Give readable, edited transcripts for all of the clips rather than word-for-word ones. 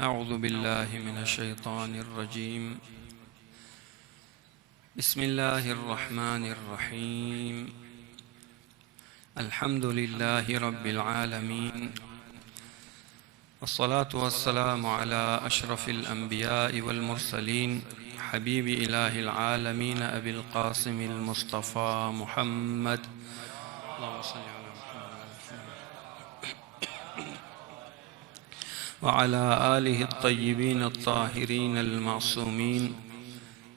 أعوذ بالله من الشيطان الرجيم. بسم الله الرحمن الرحيم. الحمد لله رب العالمين، والصلاة والسلام على أشرف الأنبياء والمرسلين، حبيب إله العالمين أبي القاسم المصطفى محمد. اللهم صل على وعلى آله الطيبين الطاهرين المعصومين،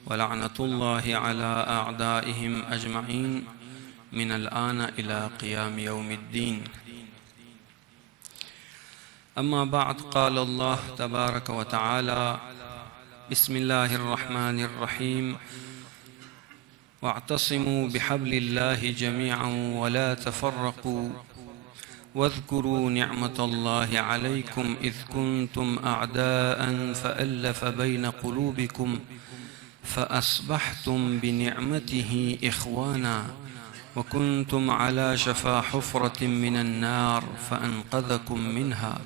ولعنة الله على أعدائهم أجمعين من الآن إلى قيام يوم الدين. أما بعد، قال الله تبارك وتعالى: بسم الله الرحمن الرحيم. واعتصموا بحبل الله جميعا ولا تفرقوا واذكروا نعمة الله عليكم إذ كنتم أعداء فألف بين قلوبكم فأصبحتم بنعمته إخوانا وكنتم على شفا حفرة من النار فأنقذكم منها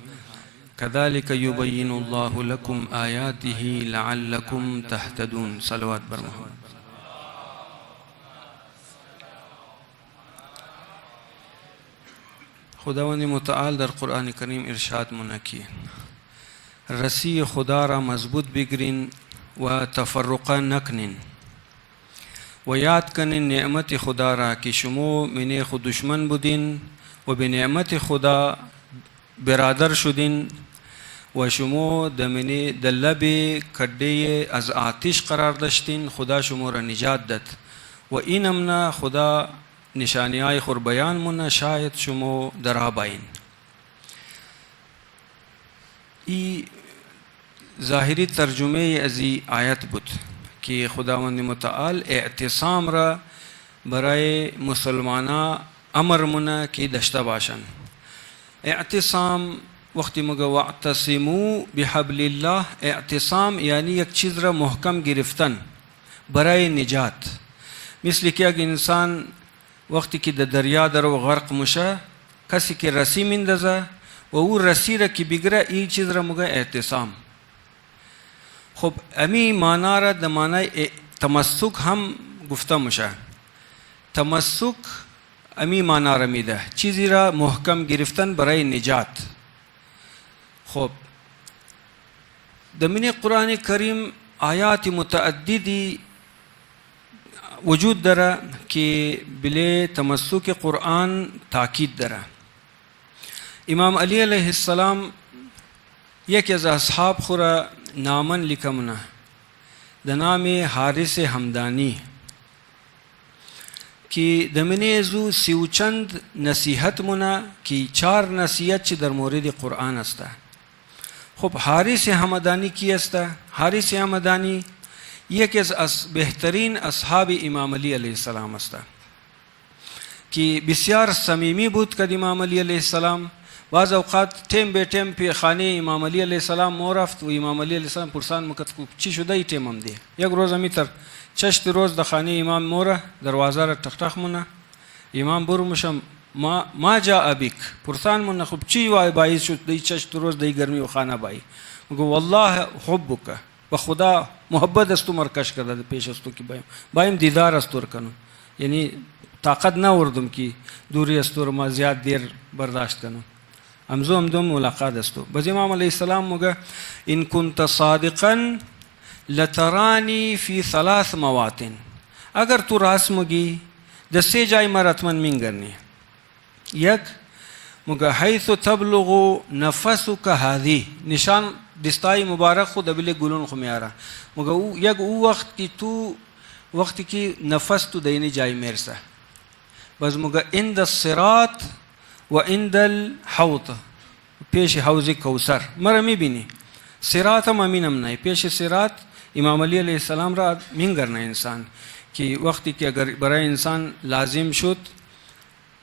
كذلك يبين الله لكم آياته لعلكم تهتدون. صلوات بر محمد. خداوند متعال در قرآن کریم ارشاد منکی: رسی خدا را مضبوط بگیرین و تفرقه نکنین و یاد کنین نعمت خدا را که شما من خود دشمن بودین و به نعمت خدا برادر شدین و شما د لب کده از آتش قرار داشتین. خدا شما را نجات داد و اینم نه خدا نشانی های خور بیان مونه شاید شما در آباین. ای ظاهری ترجمه از این آیت بود که خداوند متعال اعتصام را برای مسلمانا امر مونه که داشته باشن. اعتصام وقتی مگه واعتصموا بحبل الله، اعتصام یعنی یک چیز را محکم گرفتن برای نجات. مثل که اگه انسان وقتی که در دریا در و غرق میشه، کسی که رسی میندازه و او رسی را که بگیره، این چیز را میگه اعتصام. خب امی معنا را در معنای تمسک هم گفته میشه. تمسک امی معنا را میده، چیزی را محکم گرفتن برای نجات. خب در من قرآن کریم آیات متعددی وجود داره که بله تمسک قرآن تاکید داره. امام علی علیه السلام یکی از اصحاب خورا نامن لکمونه در نام حارث همدانی که دمنه زو سیوچند نصیحت مونه که 4 نصیحت چی در مورد قرآن است. خب حارث همدانی کی است؟ حارث همدانی یکی از بهترین اصحاب امام علی علیه السلام است که بسیار صمیمی بود که امام علی علیه السلام بعض اوقات تیم به تیم پی خانه امام علی علیه السلام مورفت و امام علی علیه السلام پرسان مکت کو چی شده ای تیم هم دی. یک روز میتر چشت روز در خانه امام موره دروازه را تخ تخ مونه. امام برو مشم ما جا ابیک پرسان مونه خب چی وای باعث شد دی چشت روز دی گرمی و خانه بایی. مگو والله حبک و خدا محبت است تو مرکش کرده پیش است تو که بایم دیدار است تو کنم، یعنی طاقت نوردم که دوری است تو ما زیاد دیر برداشت کنم. امزو امدوم ملاقات است تو. باز امام علیه السلام مگه ان كنت صادقا لترانی فی 3 مواطن. اگر تو راست مگی د 3 جای مراتمن مینگرنی. یک مگه حیث تبلغ نفسک هذه، نشان دستای مبارک خود بله گلون خو میاره. مگه او یک او وقتی که نفس تو دینی جای میرسه. باز مگه عند الصراط و عند الحوض، پیش حوض کوثر مرا میبینی. صراط هم امینم نه، پیش صراط امام علی علیه السلام را مینگرنه انسان که وقتی که اگر برای انسان لازم شد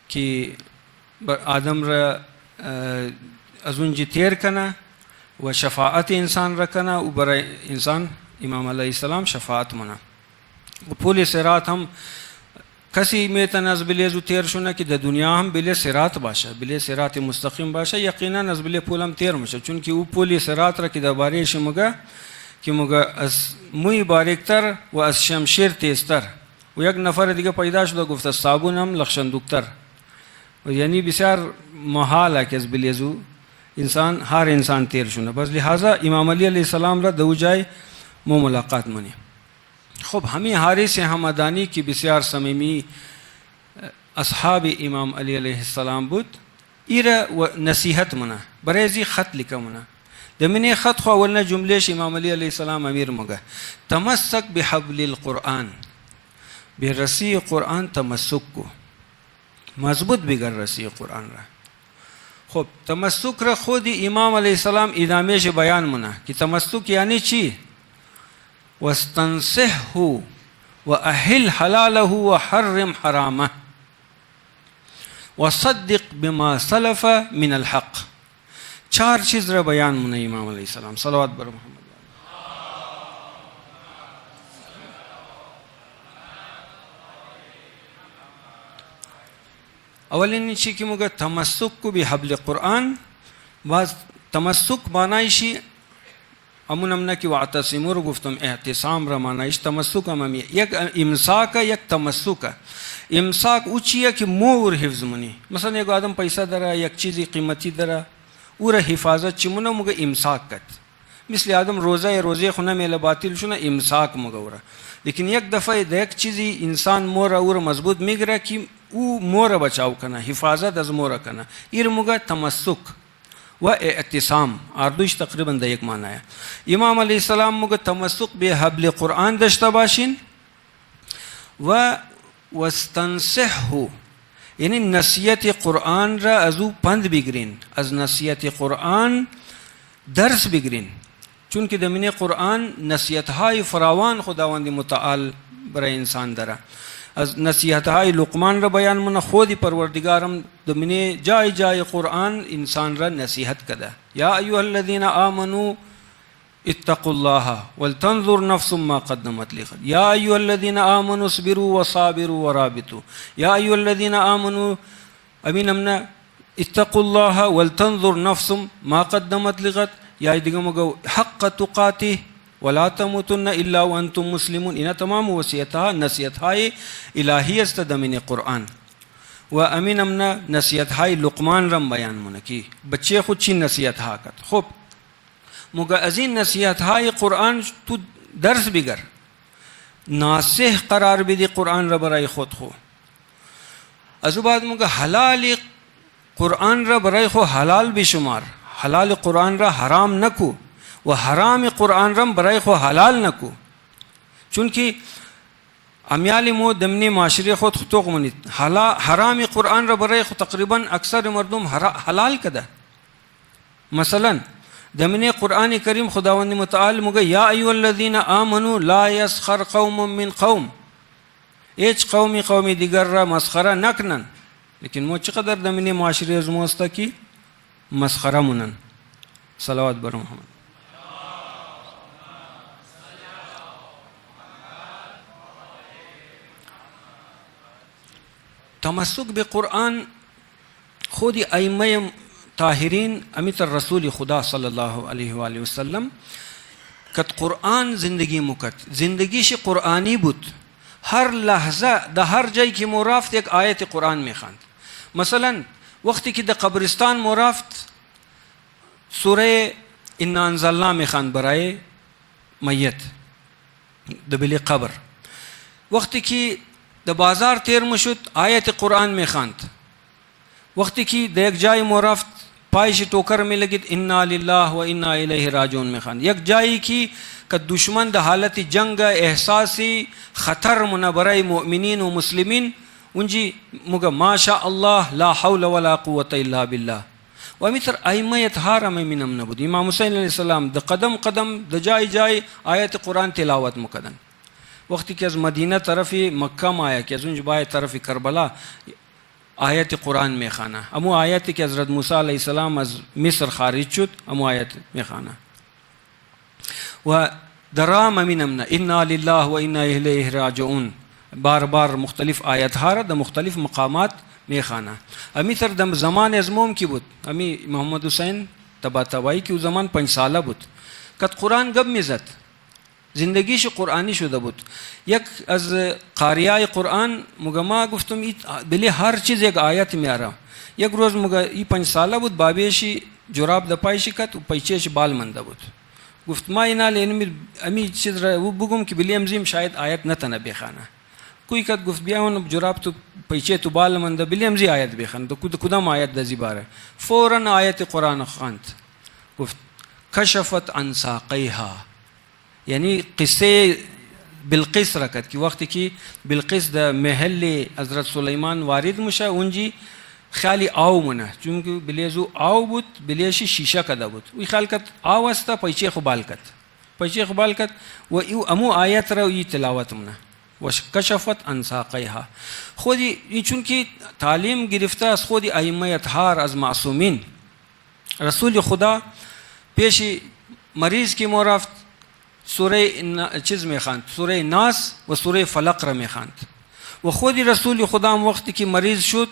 که آدم را از اونجا تیر کنه و شفاعت انسان را کنه و برای انسان امام علیه السلام شفاعت منه. و پول صراط هم کسی میتن از بلیزو تیر شونه که د دنیا هم بلی صراط باشه، بلی صراط مستقیم باشه، یقینا از بلی پولم تیر میشه، چون که او پولی صراط را که درباره شمگه که مگه از موی باریکتر و از شمشیر تیزتر و یک نفر دیگه پیدا شده گفت از صابون هم لخشندوکتر. و یعنی بسیار محاله که از بلیزو انسان هر انسان تیر شونه. بس لہذا امام علی علیہ السلام را دو جای مو ملاقات منی. خب همین حارث همدانی که بسیار صمیمی اصحاب امام علی علیه السلام بود، ایره و نصیحت منه برای زی خط لکه منه. دمینه خط خو اولنا جملهش امام علی علیه السلام امیر مگه تمسک بحبل القرآن، به رسی قرآن تمسک کو، مضبوط بگر رسی قرآن را. خب تمسک را خود امام علیه السلام ادامهش بیان منه که تمسک یعنی چی؟ واستنصحه وأهل حلاله وحرم حرامه وصدق بما سلف من الحق. چار چیز را بیان منه امام علیه السلام. صلوات بر محمد. اولین چی که مگه تمسک به حبل قرآن، باز تمسک معنیشی امون امنا کی واعتصموا رو گفتم اعتصام را معنیش تمسک امامی یک امساک یک تمسک. امساک او چیه که مور حفظ منی، مثلا یک آدم پیسه داره یک چیزی قیمتی داره او را حفاظت چی منه مگه امساک کد. مثل آدم روزه خونه میل باطل شونه امساک مگه ورا. لیکن یک دفعه یک چیزی انسان مور او را مضبوط میگره که او مور بچاو کنه، حفاظت از مور کنه، ایر مگه تمسک و اعتصام. اردوش تقریبا ده یک معنی ہے. امام علیه السلام مگه تمسک به حبل قرآن داشته باشین و واستنصحه، یعنی نصیحت قرآن را از او پند بگیرین، از نصیحت قرآن درس بگیرین، چون که دمینه قرآن نصیحت های فراوان خداوند متعال برای انسان داره. از نصیحت های لقمان را بیان من خودی پروردگارم دمینه جای جای قرآن انسان را نصیحت کده. یا ایها الذین آمنوا اتقوا الله ولتنظر نفس ما قدمت لغد. یا ایها الذین آمنوا اصبروا وصابروا ورابطوا. یا ایها الذین آمنوا امین امنا اتقوا الله ولتنظر نفس ما قدمت لغد. یا دیگه مگو حق تقاته ولا تموتن الا وانتم مسلمون. اینا تمام وصیتها نصیحت های الهی است دمین قرآن. و امین امنا نصیحت های لقمان رم بیان منه کی بچه خود چی نصیحت ها کرد. خب مگه از این نصیحت های قرآن تو درس بگر، ناصح قرار بدی قرآن را برای خود خو. از بعد مگه حلال قرآن را برای خو حلال بشمار، حلال قرآن را حرام نکو و حرام قرآن رم برای خو حلال نکو. چون که امیال مو دمنی معاشره خود خطوق منید حرام قرآن را برای خود تقریبا اکثر مردم حلال کده. مثلا دمنی قرآن کریم خداوند متعال مگه یا ایها الذین آمنوا لا یسخر قوم من قوم، هیچ قومی دیگر را مسخره نکنن. لیکن مو چقدر دمنی معاشره از موستا کی مسخره منن. صلوات بر محمد. تمسک به قرآن خودی ائمه طاهرین امیت الرسول خدا صلی الله علیه و آله و سلم کت قرآن زندگی مکت، زندگیش قرآنی بود. هر لحظه ده هر جایی که مرافت یک آیت قرآن میخواند. مثلا وقتی که ده قبرستان مرافت سوره انا انزلنا میخواند برای میت ده بلی قبر. وقتی که د بازار تیر مشد آیت قرآن میخواند. وقتی که در یک جای مرافت پایش ٹوکر میں لگید انا للہ و انا الیہ راجعون میخواند. یک جایی که دشمن در حالت جنگ احساسی خطر من برای مؤمنین و مسلمین اونجی مگه ما شاء الله لا حول ولا قوة الا بالله. و امیتر ائمه اطهار مینم نبود. امام حسین علیہ السلام د قدم قدم د جای جای آیت قرآن تلاوت مکدن. وقتی که از مدینه طرف مکه آیا که از اونج بای طرف کربلا آیت قرآن میخوانه. امو آیتی که حضرت موسی علیہ السلام از مصر خارج شد امو آیت میخوانه. و درام من امنا انا لله و انا الیه راجعون. بار بار مختلف آیت ها را در مختلف مقامات میخوانه. امی تر دم زمان ازموم کی بود، امی محمد حسین طباطبایی که او زمان 5 ساله بود، کت قرآن گب میزد، زندگیش قرآنی شده بود. یک از قاریای قرآن مگه ما گفتم بلی هر چیز یک آیت میاره. یک روز مگه ای 5 ساله بود، بابیشی جراب د پایشی کت و پیچهش بال منده بود. گفت ما اینا لینمی امی چیز را بگم که بلی امزیم شاید آیت نتنه بخانه. کوی کت گفت بیا اون جراب تو پیچه تو بال منده بلی امزی آیت بخانه. کدام آیت دزی باره؟ فوراً آیت قرآن خواند. گفت کشفت عن ساقیها، یعنی قصه بلقیس رکت که وقتی که بلقیس در محل حضرت سلیمان وارد میشه اونجی خیلی آو منه، چون که بلیزو آو بود، بلیشی شیشه کده بود. وی خیال کت آو استا پیچه خوبال کت، پیچه خوبال کت و ایو امو آیت را ای تلاوت منه و کشفت عن ساقیها. خودی چون که تعلیم گرفته از خودی ائمه اطهار از معصومین، رسول خدا پیشی مریض کی رفت سوره چیز میخواند، سوره ناس و سوره فلق را میخواند. و خودی رسول خدا وقتی که مریض شد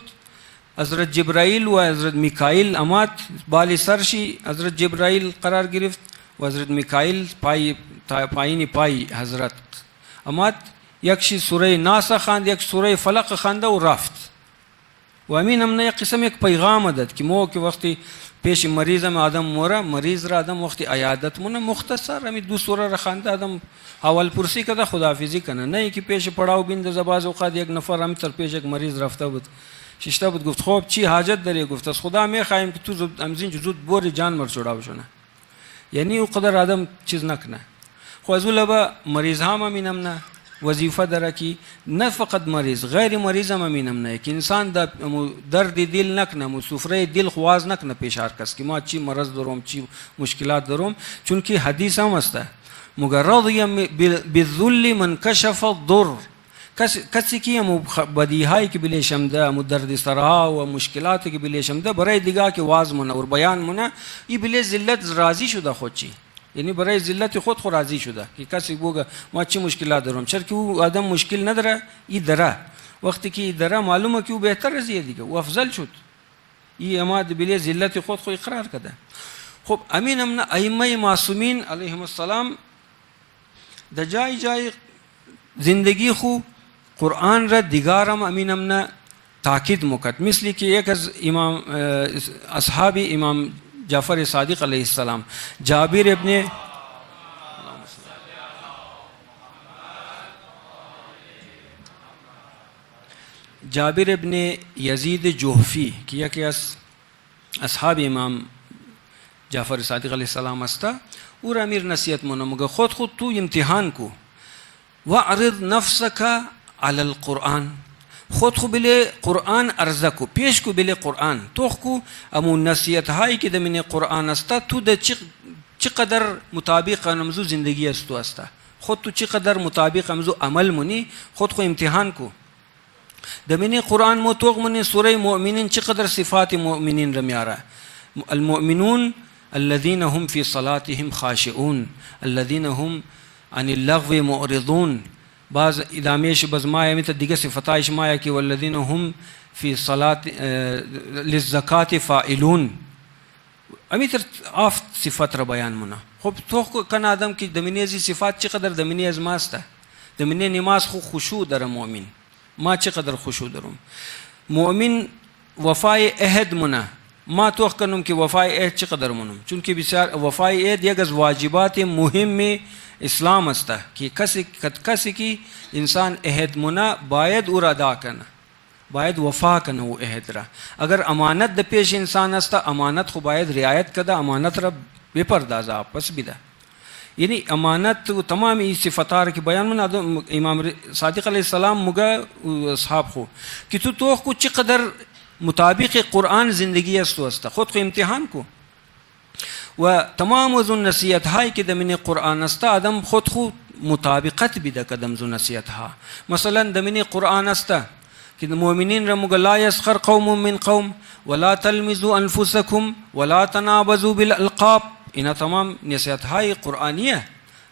حضرت جبرائیل و حضرت میکائیل آمد بالی سرشی، حضرت جبرائیل قرار گرفت و حضرت میکائیل پایین پای حضرت آمد. یکشی سوره ناس خواند، یک سوره فلق خوانده و رفت. و امین همنا یک قسم یک پیغام داد که مو که وقتی پیش مریض آدم موره، مریض را آدم وقتی عیادت مونه مختصر همی 2 سوره را خوانده آدم اول پرسی کده خداحافظی کنه، نه که پیش پڑاو بینده زباز اوقات یک نفر همی تر پیش یک مریض رفته بود ششته بود. گفت خب چی حاجت داری؟ گفت از خدا میخوایم که تو امزین زود بوری جان مر چڑاو شونه، یعنی او قدر آدم چیز نکنه. خو از لبا مریض هم امینم نه وظیفه داره که نه فقط مریض، غیر مریض هم امینم نه که انسان درد دل نکنه، مو سفره دل خواز نکنه پیش هر کس که ما چی مرض دارم چی مشکلات دارم، چون که حدیث هم است مجرد بالذل من کشف الضر. کسی که بدیهایی که بلیشم ده مو درد سرها و مشکلاتی که بلیشم ده برای دیگه که واز منه و بیان منه، ای بلی ذلت راضی شده خود چی، یعنی برای ذلت خود راضی شده که کسی بگه ما چی مشکلات دارم، چرا که او آدم مشکل نداره، ای داره. وقتی که ای داره معلومه که او بهتر از دیگه او افضل شد، ای اما بلی ذلت خود اقرار کرده. خب امین امنا ائمه معصومین علیهم السلام در جای زندگی خو قرآن را دیگرم امین امنا تاکید مکد. مثلی که یک از امام اصحاب امام جعفر صادق علیه السلام جابر ابن یزید جوحفی که یکی از اصحاب امام جعفر صادق علیه السلام است، او را امیر نصیحت مونه خود تو امتحان کو وعرض نفسك على القرآن، خود بله قرآن عرضه کو، پیش کو بله قرآن توخ کو امو نصیحت هایی که دمین قرآن است تو ده چقدر مطابق نمزو زندگی است تو است، خود تو چقدر مطابق نمزو عمل منی، خود امتحان کو. دمین قرآن مو توخ منی سوره مؤمنین چقدر صفات مؤمنین رمیاره، المؤمنون الذين هم في صلاتهم خاشعون الذين هم عن اللغو معرضون. بعض ادامهش باز مایا میت دیگه صفاتایش مایا که والذین هم فی صلات للزکات فاعلون، امیتر آفت صفات را بیان مونه. خب تو کن آدم که دمینیزی صفات چقدر دمینی از ماسته، دمینی نماز خو خشوع در مؤمن، ما چقدر خشوع دارم. مؤمن وفای عهد مونه، ما توخ کنم که وفای عهد چقدر منم، چون که بسیار وفای عهد یک از واجبات مهم اسلام است که کسی که انسان عهد منه باید او را ادا کنه، باید وفا کنه او عهد را. اگر امانت د پیش انسان است امانت خو باید رعایت کده، امانت را بپردازه پس بده. یعنی امانت و تمام این صفات که بیان من امام صادق علیه السلام مگه اصحاب خو که تو کو چقدر مطابق قرآن زندگی است خود خو امتحان کو و تمام وزن نصیحت هایی که دمین قرآن است آدم خود خو مطابقت بیده کدم زن نصیحت ها. مثلا دمین قرآن است که مؤمنین را مگه لا یسخر قوم من قوم ولا تلمزوا انفسکم ولا تنابزوا بالالقاب، اینا تمام نصیحت های قرآنیه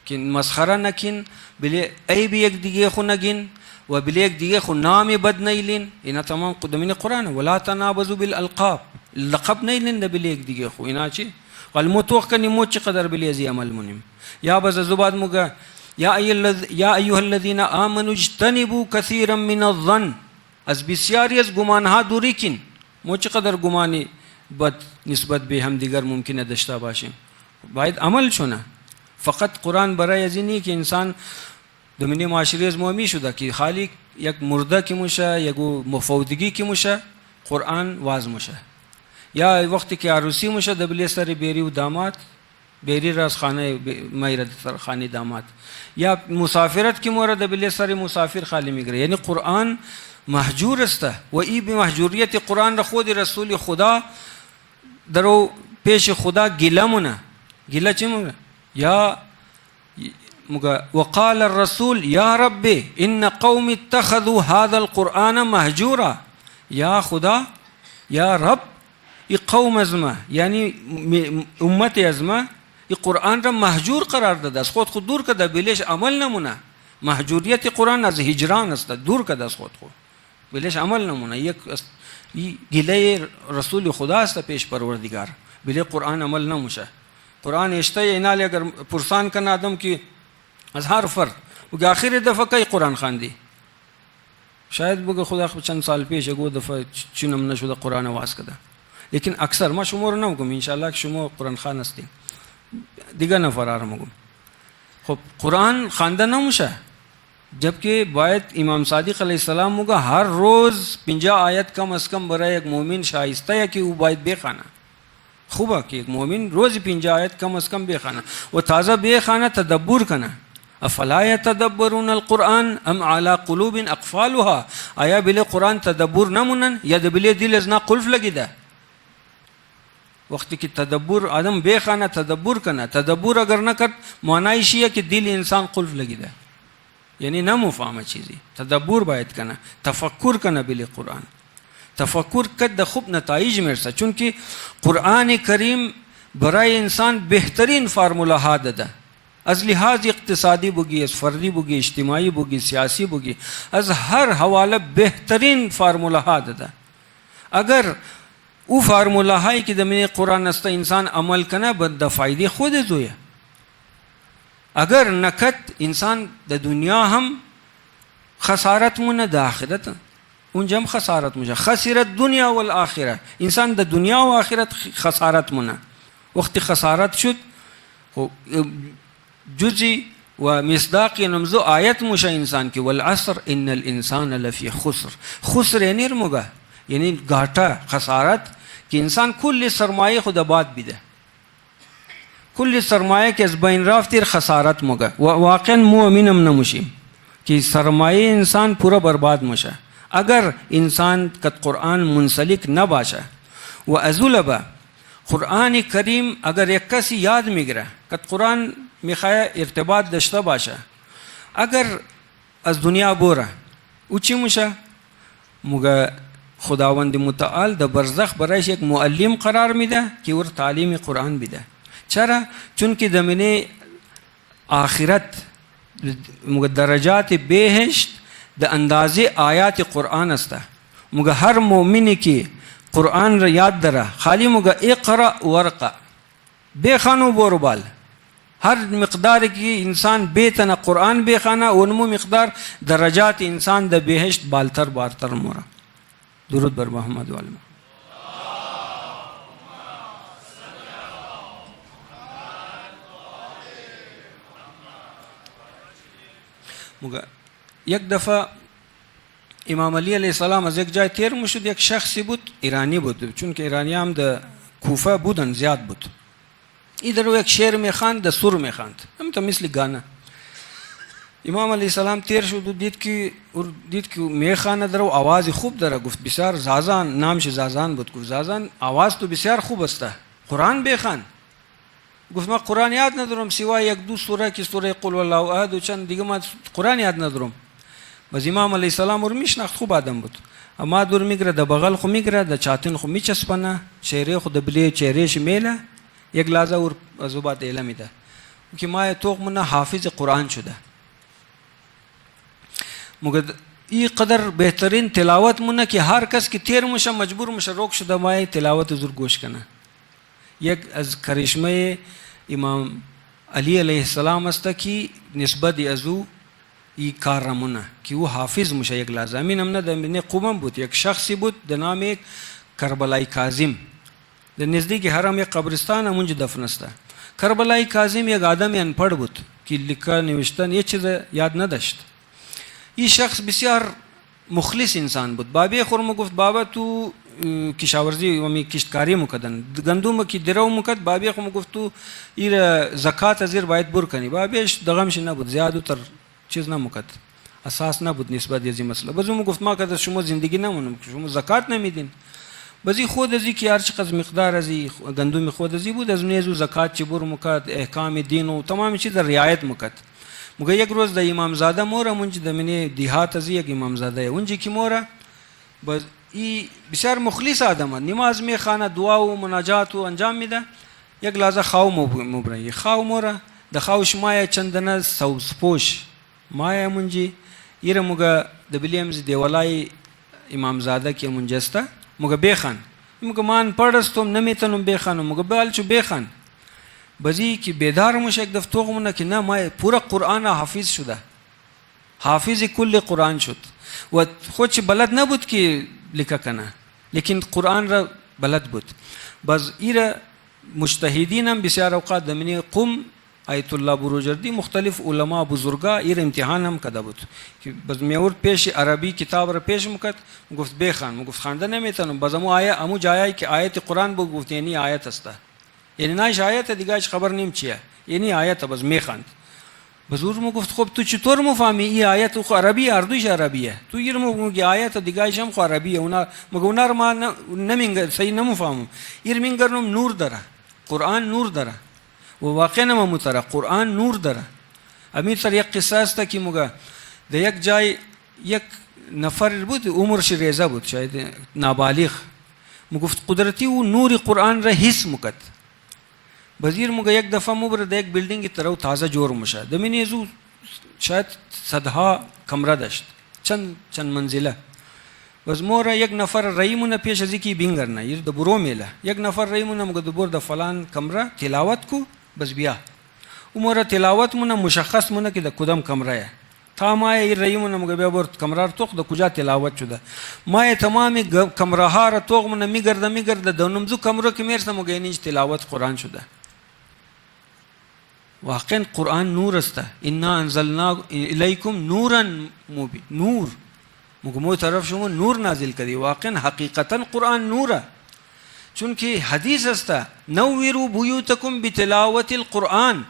که مسخره نکن، بلی عیب یک دیگه خو نگین و بلیگ دیگه خو نام بد نیلین. اینا تمام قدمین قرآن. ولا تنابزوا بالالقاب، لقب نیلین ده بلیگ دیگه خو. اینا چی؟ قال موتوخ کنی موت چی قدر بلیزی عمل منیم. یا بز زباد مگا یا ایها الذین آمنوا اجتنبوا كثيرا من الظن، از بسیاری از گمانها دوری کن. موت چی قدر گمانی بد نسبت به هم دیگر ممکنه داشته باشیم. باید عمل شونه. فقط قرآن برای ازی نی که انسان دمینی معاشری از مومی شده که خالی یک مرده که موشه، یک مفودگی که موشه، قرآن واز موشه. یا وقتی که عروسی موشه دبلی سر بیری و داماد، بیری راز خانه میرد سر خانه داماد. یا مسافرت که مورد دبلی سر مسافر خالی میگره. یعنی قرآن محجور است و ای به محجوریت قرآن را خود رسول خدا درو پیش خدا گله مونه. گله چی مونه؟ یا وقال الرسول یا رب ان قوم اتخذوا هذا القرآن مهجورا. یا خدا، یا رب، ای قوم از ما، یعنی امت از ما، ای قرآن را محجور قرار داده، از خود دور کرده، بلیش عمل نمونه. محجوریت قرآن از هجران است، دور کرده از خود بلیش عمل نمونه. یک گله رسول خدا است پیش پروردگار، بلی قرآن عمل نموشه. قرآن اشته اینالی اگر پرسان کنه آدم که از هر فرد و آخر دفعه کی قرآن خواندی؟ شاید بگه خدا چند سال پیش یک دفعه چونم نشده قرآن آواز کده. لیکن اکثر ما شما رو نمیگم، انشاءالله که شما قرآن خوان هستین، دیگه نفر رو میگم. خب قرآن خوانده نمیشه، جبکه باید امام صادق علیه السلام میگه هر روز 50 آیت کم از کم برای یک مؤمن شایسته که او باید بخونه. خوبه که یک مؤمن روزی 50 آیت کم از کم بخونه و تازه بخونه تدبر کنه. افلا یتدبرون القرآن ام علی قلوب اقفالها. آیا بلی قرآن تدبر نمونن یا بلی دل از نا قلف لگیده؟ وقتی که تدبر آدم بخونه تدبر کنه، تدبر اگر نکرد معنیش اینه که دل انسان قلف لگیده، یعنی نمفهمه چیزی. تدبر باید کنه، تفکر کنه بلی قرآن. تفکر کد خوب نتایج میرسه، چون که قرآن کریم برای انسان بهترین فرموله ها داده. از لحاظ اقتصادی بگی، از فردی بگی، اجتماعی بگی، سیاسی بگی، از هر حواله بهترین فرموله ها داده. اگر او فرموله هایی که در قرآن است انسان عمل کنه به فایده خود زویه. اگر نکت انسان در دنیا هم خسارت مونه، در آخرت اونجا هم خسارت مونه. خسرت دنیا و الاخره، انسان در دنیا و آخرت خسارت مونه. وقتی خسارت شد جزی و مصداقی نمزو آیت موشه انسان که والعصر ان الانسان لفی خسر. خسر یعنی رموگه، یعنی گاٹا، خسارت، که انسان کل سرمایه خود باد بیده، کل سرمایه که از بین رفتیر خسارت موگه. و واقعا مؤمنم نموشیم که سرمایه انسان پورا برباد موشه اگر انسان کت قرآن منسلک نباشه. و ازولبا قرآن کریم اگر یک کسی یاد میگیره، کت قرآن میخواه ارتباط داشته باشه، اگر از دنیا بوره او چی موشه؟ موگه خداوند متعال در برزخ برایش یک معلم قرار میده که ور تعلیم قرآن بیده. چرا؟ چون که دمینه آخرت درجات بهشت در اندازه آیات قرآن است. موگه هر مؤمنی که قرآن را یاد داره خالی موگه اقرأ ورقه بخانو بوربال، هر مقداری که انسان بیتن قرآن بخانه اونمو مقدار درجات انسان در بهشت بالتر بارتر موره. درود بر محمد و آل محمد. یک دفعه امام علی علیه السلام از یک جای تیر میشد، یک شخصی بود ایرانی بود، چون که ایرانی هم در کوفه بودن زیاد بود. ایدر یک شعر میخواند، در سور میخواند، همینطور مثل گانه. امام علیه السلام تیر شد و دید که میخواند در آواز خوب داره. گفت بسیار زازان، نامش زازان بود. گفت زازان آواز تو بسیار خوب است، قرآن بخوان. گفت ما قرآن یاد ندارم سوای یک دو سوره که سوره قل والله احد و چند دیگه، ما قرآن یاد ندارم. باز امام علیه السلام رو میشناخت، خوب آدم بود. اما دور میگره، در بغل خو میگره، در چاتن خو میچسبنه، چهره خو دبلی چهرهش میله، یک لحظه اور زبات ایله میده که ما توق من حافظ قرآن شده. مگه ای قدر بهترین تلاوت مونه که هر کس که تیر میشه مجبور میشه روک شده مای تلاوت زور گوش کنه. یک از کرشمه امام علی علیه السلام است که نسبت از او ای کار رمونه که او حافظ میشه. یک لازمین هم نه در قوم بود، یک شخصی بود در نام کربلای کاظم، در نزدیک حرم یک قبرستان همونج دفن است. کربلای کاظم یک آدم انپڑھ بود که لیکا نوشتن یه چیز یاد نداشت. این شخص بسیار مخلص انسان بود. بابی خورم گفت بابا تو کشاورزی و می کشتکاری میکردن، گندم کی درو میکرد. بابی خورم گفت تو ایر زکات ازیر باید بر کنی. بابیش دغمش نبود، زیادو تر چیز نمیکرد، اساس نبود نسبت از این مسئله. بازم گفت ما که شما زندگی نمونم، شما زکات نمیدین. بازی خود ازی که هر چقدر مقدار ازی گندم خود ازی بود، از نیزو زکات چی بر میکرد، احکام دین و تمام چیز رعایت میکرد. مگه یک روز د امامزاده موره منج د منی دیهات از یک امامزاده اونجی کی موره باز ای بسیار مخلص آدم، نماز میخوانه، دعا و مناجات و انجام میده. یک لحظه خواو مبره خواو موره د خواوش مایه چندنه سوسپوش مایه منجی ایره مگه د بلیمز دیولای امامزاده کی منجسته مگه بخوان. مگه من پرستم نمیتونم بخوانم. مگه بالچو بخوان. بازی که بیدار میشه یک دفعه توغمونه که نه ما پورا قرآن حافظ شده، حافظ کل قرآن شد و خودش بلد نبود که لیکه کنه، لیکن قرآن را بلد بود. باز ایره مجتهدین هم بسیار اوقات دمینی قم آیت الله بروجردی مختلف علما بزرگا ایر امتحان هم کده بود که باز میورد پیش عربی کتاب را پیش مکد گفت بخوان. گفت خوانده نمیتونم. باز امو جایی که آیت قرآن بود گفت یعنی آیت است، یعنی نایش آیت دیگه خبر نیم چیه، یعنی آیت باز میخواند. بزرگ مو گفت خب تو چطور مفهمی این آیت خو عربی اردوش عربیه، تو یه میگی آیت دیگه هم خو عربیه. اونا مگه اونا رو ما نمیگه صحیح نمیفهمم. ایر میگرنم نور داره، قرآن نور داره و واقعا ما متره قرآن نور داره. امیر سر یک قصه است که مگه در یک جای یک نفر بود عمرش ریزه بود شاید نابالغ، مگفت قدرتی و نور قرآن را حس مکد. بزیر مگه یک دفعه مبرد یک بیلدینگ طرف تازه جور میشه. دمین یزو شاید صدها کمره داشت، چند منزله. بس مورا یک نفر رئیمونه پیش ازی کی بینگرنه یر دبرو میله. یک نفر رئیمونه مگه دبر د فلان کمره تلاوت کو بس بیا. و مورا تلاوت مونه مشخص مونه که د کدام کمره تا ما یر رئیمونه مگه بیا برد کمره توق د کجا تلاوت شده. ما تمامی کمره ها را توق مونه میگرده د نمزو کمره که میرسه مگه اینج تلاوت قرآن شده. واقعا قرآن نور است. انا انزلنا الیکم نورا مبین. نور مگه مو طرف شما نور نازل کردی. واقعا حقیقتا قرآن نوره، چون که حدیث است نویرو بیوتکم بتلاوت القرآن،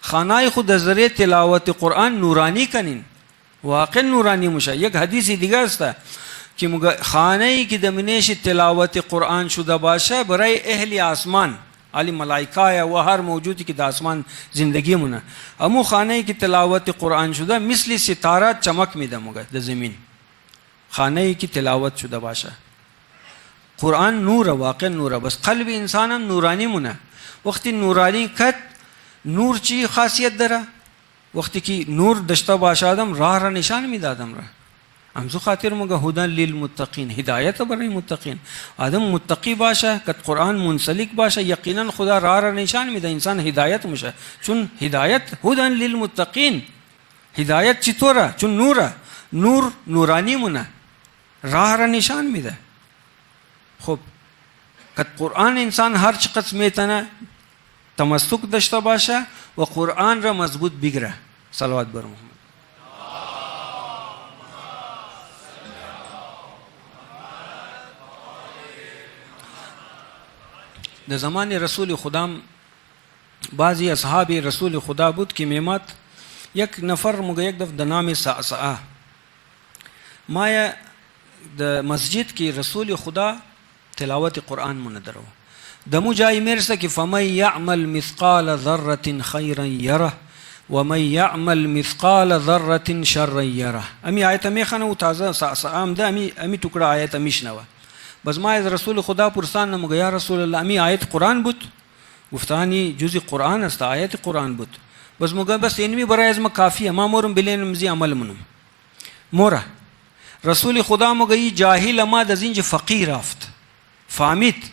خانه خود از ذریعه تلاوت قرآن نورانی کنین. واقعا نورانی میشه. یک حدیث دیگه است که مگه خانه ای که دمنیش تلاوت قرآن شده باشه برای اهل آسمان علی ملائکه و هر موجودی که در آسمان زندگی مونه، امو خانه ای که تلاوت قرآن شده مثل ستاره چمک میده مگه در زمین. خانه ای که تلاوت شده باشه قرآن نور، واقع نور. بس قلب انسان هم نورانی مونه. وقتی نورانی کد نور چی خاصیت داره؟ وقتی که نور داشته باشه آدم راه را نشان میده آدم را. امزو خاطر مگه هدن للمتقین، هدایت برای متقین. آدم متقی باشه که قرآن منسلک باشه یقینا خدا راه را نشان میده، انسان هدایت میشه. چون هدایت هدن للمتقین. هدایت چطوره؟ چون نوره، نور نورانی مونه، راه را نشان میده. خب که قرآن انسان هر چقدر میتونه تمسک داشته باشه و قرآن را مضبوط بگیره. صلوات بر محمد. در زمان رسول خدا بعضی اصحاب رسول خدا بود که میمد یک نفر مگه یک دفعه نام سعسعه مایه د مسجد کی رسول خدا تلاوت قرآن مندرو دمو جای میرسه که فمن یعمل مثقال ذره خیرا یره ومن یعمل مثقال ذره شرا یره. امی آیت میخنه و تازه سعسعه ده امی ټوکړه آیت میشنوه. بس ما از رسول خدا پرسان نمگه یا رسول الله امی آیت قرآن بود؟ گفتانی جزی قرآن است، آیت قرآن بود. بس مگه بس اینمی برای از ما کافیه، ما مورم بلینم زی عمل منم مورا رسول خدا مگویی جاهل اما از اینج فقیر رفت فهمید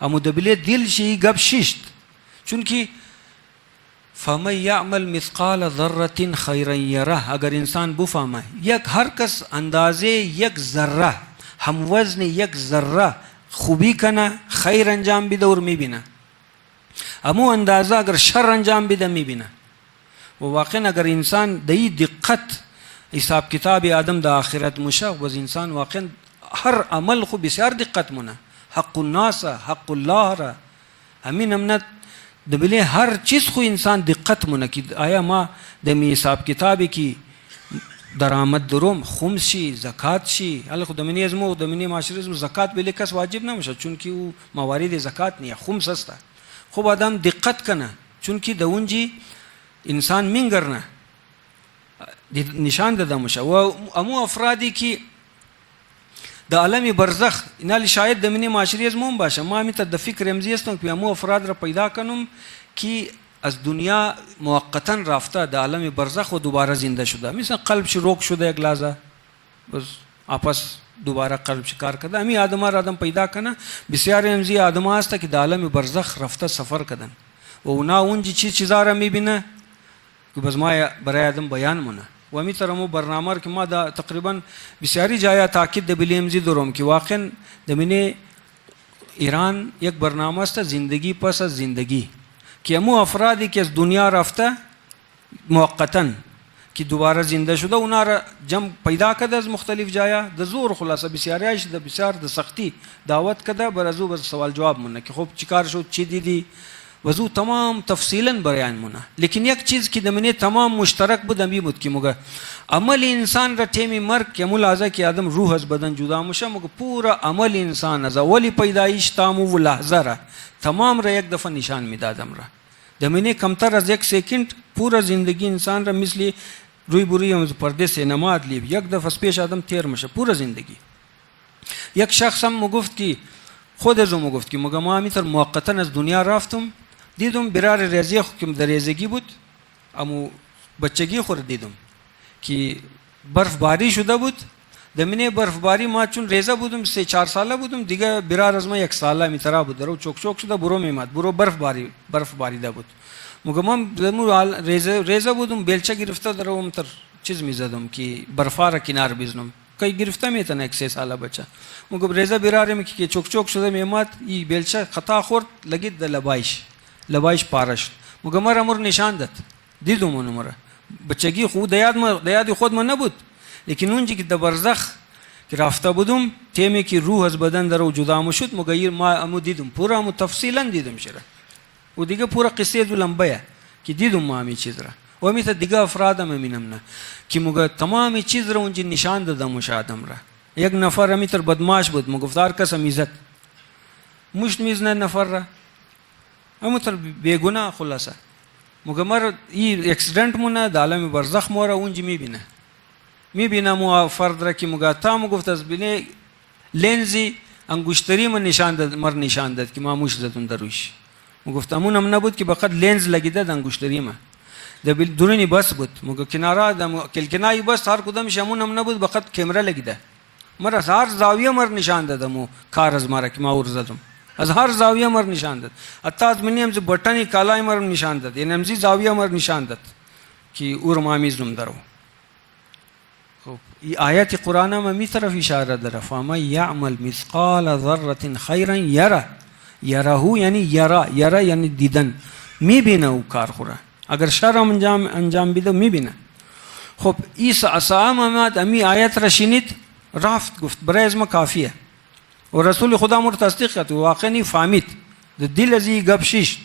اما دبله دل شی گب شیشت چون که فمن یعمل مثقال ذره خیرا یره اگر انسان بفهمه یک هر کس اندازه یک ذره هم وزن یک ذره خوبی کنه خیر انجام بده اور میبینه اما اندازه اگر شر انجام بده میبینه و واقعا اگر انسان دی دقت حساب کتاب آدم د آخرت مشه و انسان واقعا هر عمل خو بسیار دقت مونه حق الناس حق الله را همین امنت دبله هر چیز خو انسان دقت مونه که آیا ما د می حساب کتابی کی درآمد دروم خمس شي زکات شي الله خو د منی ازمو د منی معاشره ازمو زکات به کس واجب نمیشه چون که او موارد زکات نه خمس است خب آدم دقت کنه چون که دونجی انسان منگرنه نشان داده میشه و امو افرادی که د عالم برزخ اینالی شاید د منی معاشره ازمو باشه ما می د فکر امزی استم که امو افراد را پیدا کنم که از دنیا موقتا رفته د عالم برزخ و دوباره زنده شده مثلا قلبش روک شده یک لحظه بس واپس دوباره قلبش کار کرده امی آدم پیدا کنه بسیار امزی آدم هست که د عالم برزخ رفته سفر کردن و اونا اونجی چیزا را میبینه که بس ما برای آدم بیان مونه و امی ترمو برنامه که ما دا تقریبا بسیاری جایا تاکید د بلی امزی دروم که واقعا د منی ایران یک برنامه است زندگی پس از زندگی که امو افرادی که از دنیا رفته موقتا که دوباره زنده شده اونا را جمع پیدا کرده از مختلف جایا د زور خلاصه بسیاریش د بسیار د سختی دعوت کرده برازو بس سوال جواب مونه که خب چیکار شد چی دیدی وزو تمام تفصیلا بیان مونه لیکن یک چیز که د منی تمام مشترک بود امی بود که مگه عمل انسان را تیمی مرگ که ملاحظه که آدم روح از بدن جدا میشه مگه پورا عمل انسان از اولی پیدایش تامو و لحظه را تمام را یک دفعه نشان میدادم را د منی کمتر از یک سکند پورا زندگی انسان را مثل روی بروی هم پرده سینما ادلیب یک دفعه پیش آدم تیر میشه پورا زندگی یک شخص هم مگفت که خود از مگفت که مگه ما همیتر موقتا از دنیا رفتم دیدم برار ریزی خو که در ریزگی بود امو بچگی خور دیدم که برف باری شده بود د منی برف باری ما چون ریزه بودم 3-4 ساله بودم دیگه برار از ما یک ساله میترا بود درو چوک چوک شده برو میمد برو برف باریده بود مگه من ریزه بودم بیلچه گرفته درو متر چیز میزدم که برفا را کنار بزنم کای گرفته میتونه یک 3 ساله بچه مگه ریزه برار می که چوک چوک شده میمد ای بیلچه خطا خورد لگید د لبایش پارش مگه مرا مر نشان داد دیدم اون مرا بچگی خود یاد خود من نبود لیکن اونجی که در برزخ که رفته بودم تیمی که روح از بدن در جدا میشد مگه ما امو دیدم پورا امو تفصیلا دیدم شده و دیگه پورا قصه دو لمبه که دیدم ما همی چیز را و همی تا دیگه افراد هم امینم نه که مگه تمامی چیز را اونجی نشان دادم مشاهدم را یک نفر همی تر بدماش بود مگفتار کس میزد مشت میزنه نفر را همو تر بیگناه خلاصه مگه مر ای اکسیدنت مونه د عالم برزخ مورا اونجی میبینه مو فرد را که مگه تا مگفت از بینه لنزی انگشتری من نشان داد که ما موش زدون دروش مگفت امون هم نبود که بقید لنز لگیده د انگشتری ما د درونی بس بود مگه کنارا د کلکنای بس هر کدامش امون هم نبود بقید کیمرا لگیده مر از هر زاویه مر نشان داد مو کار از مارا که ما ور زدم از هر زاویه مر نشان داد حتی از منی هم بٹنی کالای مر نشان داد یعنی همزی زاویه مر نشان داد که اور ما میزم درو خب این آیت قرآن هم می طرف اشاره داره فمن یعمل مثقال ذره خیرا یره یعنی یرا یعنی دیدن میبینه او کار خوره اگر شر انجام بده میبینه خب عیسی اسلام آمد امی آیت را شنید رفت گفت برای از ما کافیه و رسول خدا مر تصدیق کرد واقعا فهمید د دل ازی گپ شیشت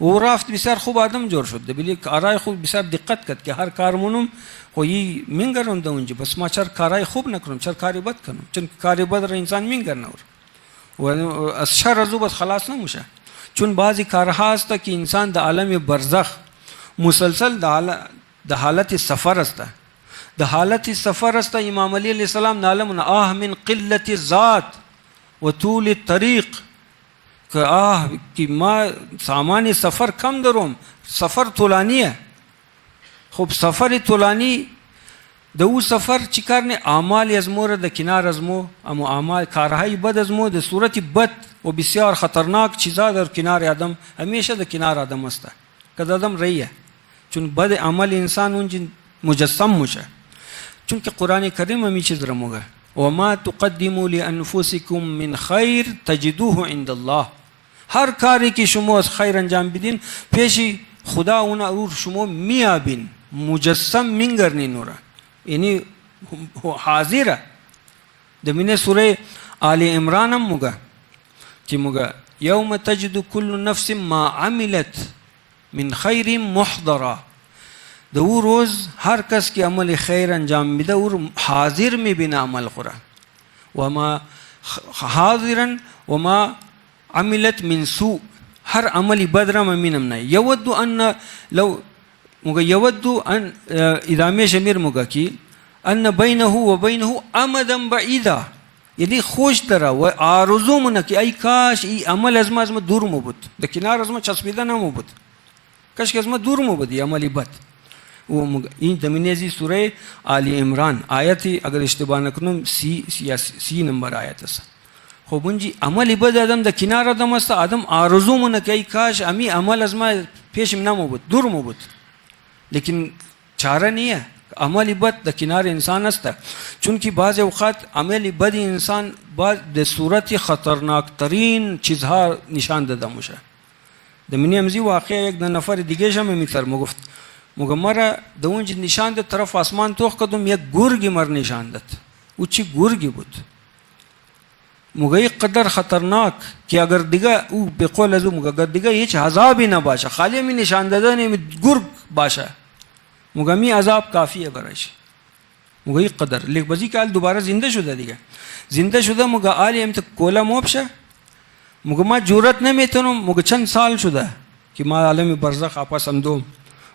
و رفت بسیار خوب آدم جور شد بلی کارای خوب بسیار دقت کرد که هر کارمونم خویی منگرم اونجا بس ما چر کارای خوب نکنم چر کاری بد کنم چون کاری بد را انسان منگر و از شر از بس خلاص نمیشه چون بعضی کارها هست که انسان د عالم برزخ مسلسل د حالت سفر است د حالت سفر است امام علی علیہ السلام نعلم من قلت الذات و طول الطریق که ما سامان سفر کم دارم سفر طولانیه خب سفر طولانی د او سفر چی کارنه اعمال از مو را د کنار از مو، اما اعمال کارهای بد از مو د صورت بد و بسیار خطرناک چیزا در کنار آدم همیشه د کنار آدم است که آدم رهیه، چون بد عمل انسان اونجا مجسم میشه. چون که قرآن کریم همی چیز را میگه وما تقدموا لانفسکم من خیر تجدوه عند الله. هر کاری که شما از خیر انجام بدین پیش خدا اون شما میابین، مجسم منگرنین اورا، یعنی حاضره. دمینه سوره آل عمران هم مگه که مگه یوم تجد کل نفس ما عملت من خیر محضرا. د او روز هر کس که عمل خیر انجام میده او حاضر میبینه عمل خورا، وما حاضرا وما عملت من سوء. هر عمل بد را ممینم نه. یود ان لو مگه یود ان ادامه شمیر مگه کی ان بینه و بینه امدا بعیدا، یعنی خوش داره و آرزو منه که ای کاش ای عمل از ما دور مو بود، د کنار از ما چسبیده نمو بود، کاش که از ما دور مو بود عملی بد. و این دمینه سوره آل عمران آیتی اگر اشتباه نکنم سی نمبر آیت است. خب اونجی عملی بد آدم د کنار آدم است، آدم آرزو منه که ای کاش امی عمل از ما پیشم نمو بود، دور مو بود، لیکن چاره نیه. عملی بد د کنار انسان است، چون که بعض اوقات عملی بد انسان بعد د صورت خطرناک ترین چیزها نشان داده میشه. د منی امزی واقعا یک د نفر دیگه شم میتر مگفت مگه مرا د اونج نشان داد طرف آسمان توخ کدم یک گرگی مر نشان داد. او چی گرگی بود؟ مگه قدر خطرناک که اگر دیگه او به قول از او مگه اگر دیگه هیچ عذابی نباشه، خالی می نشان دادن گرگ باشه، مگه می عذاب کافیه برایش. مگه قدر لیک بازی که دوباره زنده شده دیگه، زنده شده مگه آلی هم تو کولا موبشه، مگه ما جورت نمیتونم، مگه چند سال شده که ما عالم برزخ آپس اندوم،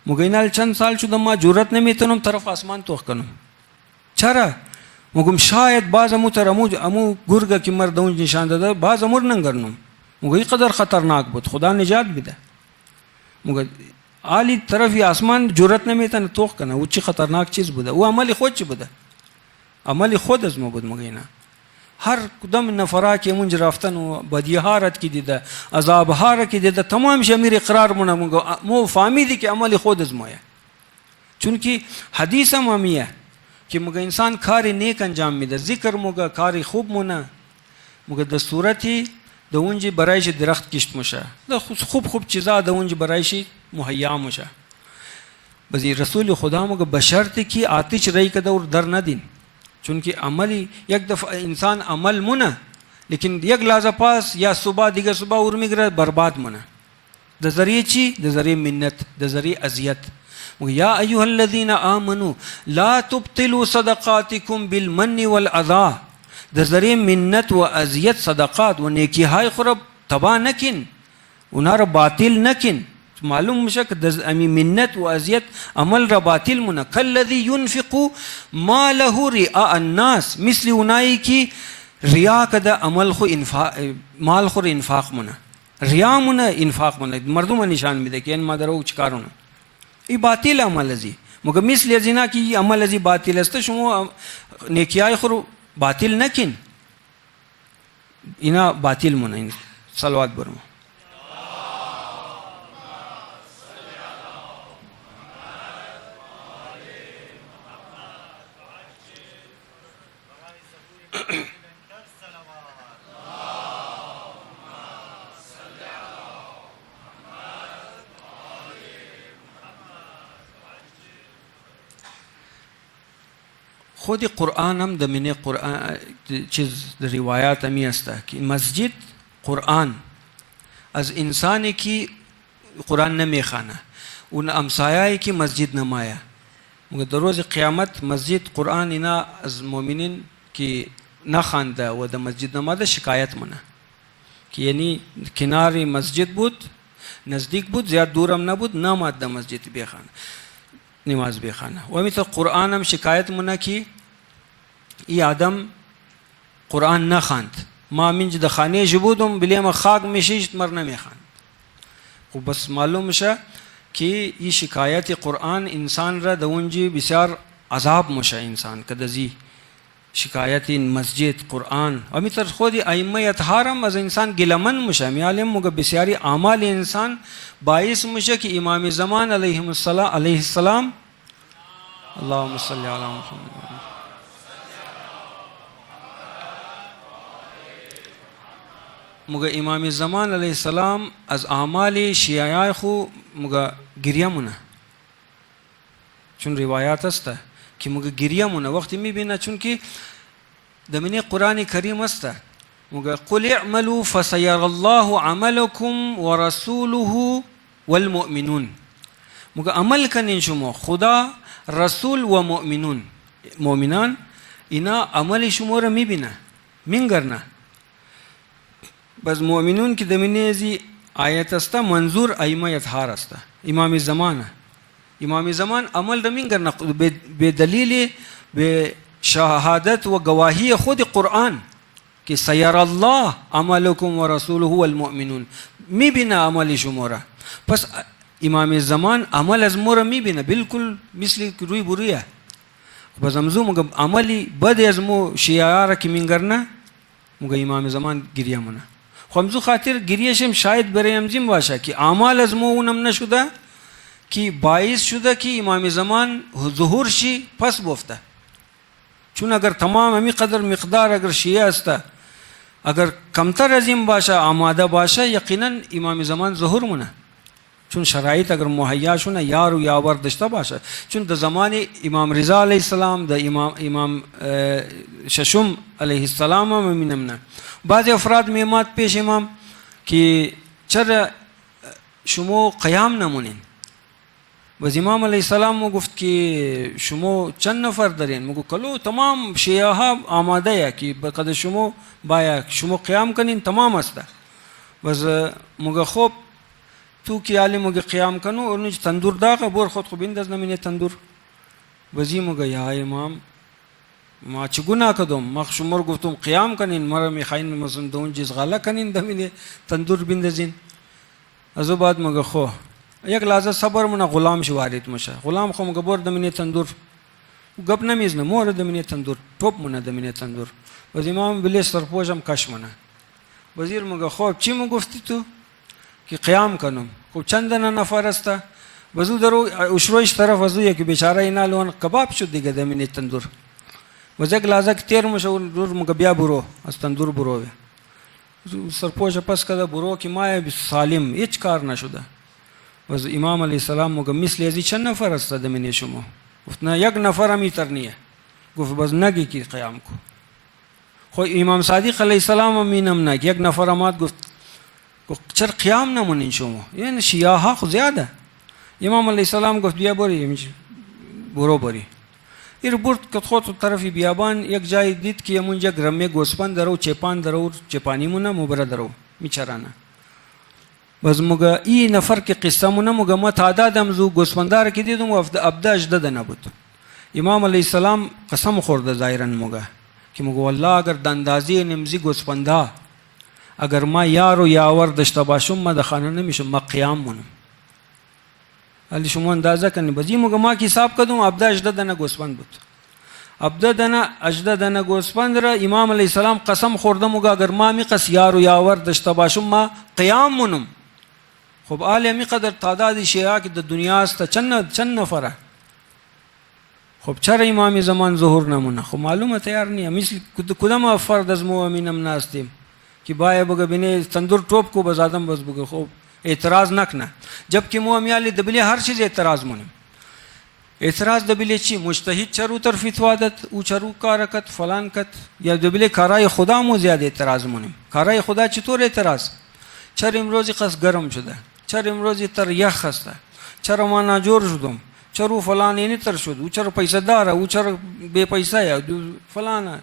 مگه اینال چند سال شده ما جورت نمیتونم طرف آسمان توخ کنم. چرا؟ مگم شاید باز امو تر امو گرگه که مرد اونج نشان داده باز امور ننگرنم. مگه قدر خطرناک بود، خدا نجات بده. مگه عالی طرفی آسمان جرأت نمیتونه توخ کنه. او چی خطرناک چیز بوده؟ او عمل خود چی بوده؟ عمل خود از ما بود. مگه نه هر کدام نفرا که منج رفتن و بدیهارت کی دیده، عذاب هار کی دیده، تمام شمیر اقرار مونه مو فهمیدی که عمل خود از مایه. چون که حدیث هم همیه که مگه انسان کاری نیک انجام میده، ذکر مگه کاری خوب مونه، مگه د صورتی د اونجی برایش درخت کشت میشه، د خوب چیزا د اونجی برایش مهیا میشه. بزی رسول خدا مگه بشرطی که آتش رای کده اور در ندین. چون که عملی یک دفعه انسان عمل مونه، لیکن یک لحظه پاس یا صبح دیگه صبح اور میگره برباد مونه. د ذریعه چی؟ د ذریعه منت، د ذریعه اذیت. یا ایها الذین آمنوا لا تبطلوا صدقاتکم بالمن والاذى. د ذریعه منت و اذیت صدقات و نیکی های خراب تباه نکن، اونا را باطل نکن. معلوم میشه که امی منت و اذیت عمل را باطل مونه. کالذی ينفق ماله رئاء الناس، مثل اونایی که ریا کده عمل خو مال خو انفاق مونه، ریا مونه انفاق مونه، مردم نشان میده که این ما درو چیکارونه. ای باطل عمل ازی مگر مثل ازینا کی عمل ازی باطل است، شما نیکیای خو باطل نکن، اینا باطل مونه. صلوات برم. خود قرآن هم دمینه قرآن چیز روایات همی است که مسجد قرآن از انسانی که قرآن نمیخوانه اون امسایه‌ای که مسجد نمایه، مگر در روز قیامت مسجد قرآن اینا از مؤمنین که نخوانده و در مسجد نماده شکایت منه که یعنی کنار مسجد بود، نزدیک بود، زیاد دورم نبود، نماد در مسجد بخوانه، نماز بخوانه. و همینطور قرآن هم شکایت منه که ای آدم قرآن نخواند، ما منج د خانه بودم بلیم خاک میشیشت مر نمیخواند. خب بس معلوم میشه که این شکایت قرآن انسان را د اونجی بسیار عذاب مشه انسان کدزی شکایت مسجد قرآن امی تر خودی ائمه اطهارم از انسان گلمن مشه میالم مگه بسیاری اعمال انسان باعث مشه که امام زمان علیه السلام اللهم صل علی محمد مگه امام زمان علیه السلام از اعمال شیعه خو مگه گریه مونه چون روایات است که مگه گریه مونه وقتی میبینه چون که دمینه قرآن کریم است مگه قل اعملوا فسيرى الله عملكم ورسوله والمؤمنون مگه عمل کنین شما خدا رسول و مؤمنان اینا عمل شما را میبینه مینگرنه بس مؤمنون که دمینه زی آیت است منظور ائمه اطهار است امام زمان عمل را مینگرنه به دلیل به شهادت و گواهی خود قرآن که سیر الله عملکم و رسوله والمؤمنون میبینه عمل شما را پس امام زمان عمل از ما را میبینه بالکل مثل روی برویه پس امزو مگه عملی بد از ما شیعه را که مینگرنه مگه امام زمان گریه مونه خو امزو خاطر گریهشم شاید برای امزیم باشه که اعمال از ما اونم نشده که باعث شده که امام زمان ظهور شی پس بفته چون اگر تمام همی قدر مقدار اگر شیعه است اگر کمتر از این باشه آماده باشه یقینا امام زمان ظهور مونه چون شرایط اگر مهیا شونه یار و یاور داشته باشه چون در زمان امام رضا علیه السلام در امام ششم علیه السلام هم مینمونه بعضی افراد میماد پیش امام که چرا شما قیام نمونین و امام علیه السلام مو گفت که شما چند نفر دارین مگو کلو تمام شیعه ها آماده که بقدر شما باید شما قیام کنین تمام است بس مگه خوب تو که علی مگه قیام کنو اونج تندور داغه بور خود خوب بنداز نمینه تندور وزی مگه یا امام ما چه گناه کردم ما شما گفتم قیام کنین مرا میخواین مثلا دون چیز غلا کنین دمینه تندور بندازین از بعد مگه خو یک لحظه صبر مونه غلام شو وارد میشه غلام خو مگه بور دمینه تندور گپ نمیزنه مور دمینه تندور ټوپ مونه دمینه تندور و امام بلی سرپوشم کش مونه وزیر مگه خو چی مو گفتی تو که قیام کنم خب چند نفر است وزو درو اشرویش طرف وزو یک بیچاره اینا لون کباب شد دیگه دمینه تندور وزک لحظه که تیر میشه دور مگه بیا برو از تندور برو سرپوش پس کده برو که ما سالم هیچ کار نشده و امام علیه السلام مگه مثل ازی چند نفر است دمینه شما گفت نه یک نفر هم ایتر نیه گفت بس نگی که قیام کو خو امام صادق علیه السلام هم اینم نگی یک نفر آمد گفت چرا قیام نمونین شما یعنی شیعه ها خود زیاده امام علیه السلام گفت بیا برو بری ایر برد که خود طرفی بیابان یک جای دید که یمونجا گرمه گوسپند درو چپان درو چپانی مونه مبره درو میچرانه بس مگه ای نفر که قصه مونه مگه ما تعدادم زو گوسپندار که دیدم و ابده اجده نبود امام علیه السلام قسم خورده ظاهرا مگه که مگه والله اگر دندازی نمزی گوسپنده اگر ما یار و یاور داشته باشم ما در خانه نمیشم ما قیام مونم علی شما اندازه کنی بزی مگه ما که حساب کردم ابده اجده دنه گوسپند بود اجده دنه گوسپند را امام علیه السلام قسم خورده مگه اگر ما میقص یار و یاور داشته باشم ما قیام مونم خب آلی می قدر تعداد شیعه که در دنیا است چند نفره خب چرا امام زمان ظهور نمونه خب معلومه تیار نیه مثل کدام فرد از مؤمنم ناستیم که باید بگه بینه تندور ټوپ کو بز آدم بز بگه خب اعتراض نکنه جبکه مؤمنیالی دبلی هر چیز اعتراض مونیم اعتراض دبلی چی مجتهد چرو تر فتوا داد او چرو کار کت فلان کت یا دبلی کارای خدا مو زیاد اعتراض مونیم کارای خدا چطور اعتراض چرا امروزی قص گرم شده چرا امروزی تر یخ هسته چرا ما ناجور شدم چرا فلان اینی تر شد او چرا پیسه داره او چرا بے پیسه یا فلان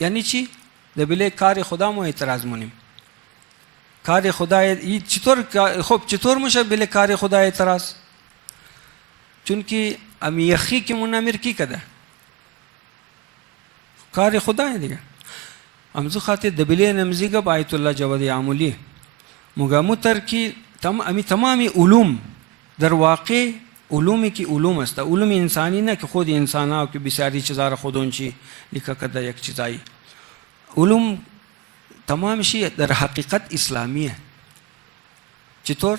یعنی چی دبلی کار خدا مو اعتراض مونیم کار خدا چطور خب چطور میشه بله کار خدا اعتراض چون که امی یخی که منامر کی کده کار خدا دیگه امزو خاطر دبلی نمزیگه با آیت الله جواد عاملی مگامو تر کی امی تمامی علوم در واقع علومی کی علوم است، علوم انسانی نه که خود انسان ها که بسیاری چیزا را خودونچی لیکه کده یک چیزایی. علوم تمامشی در حقیقت اسلامیه. چطور؟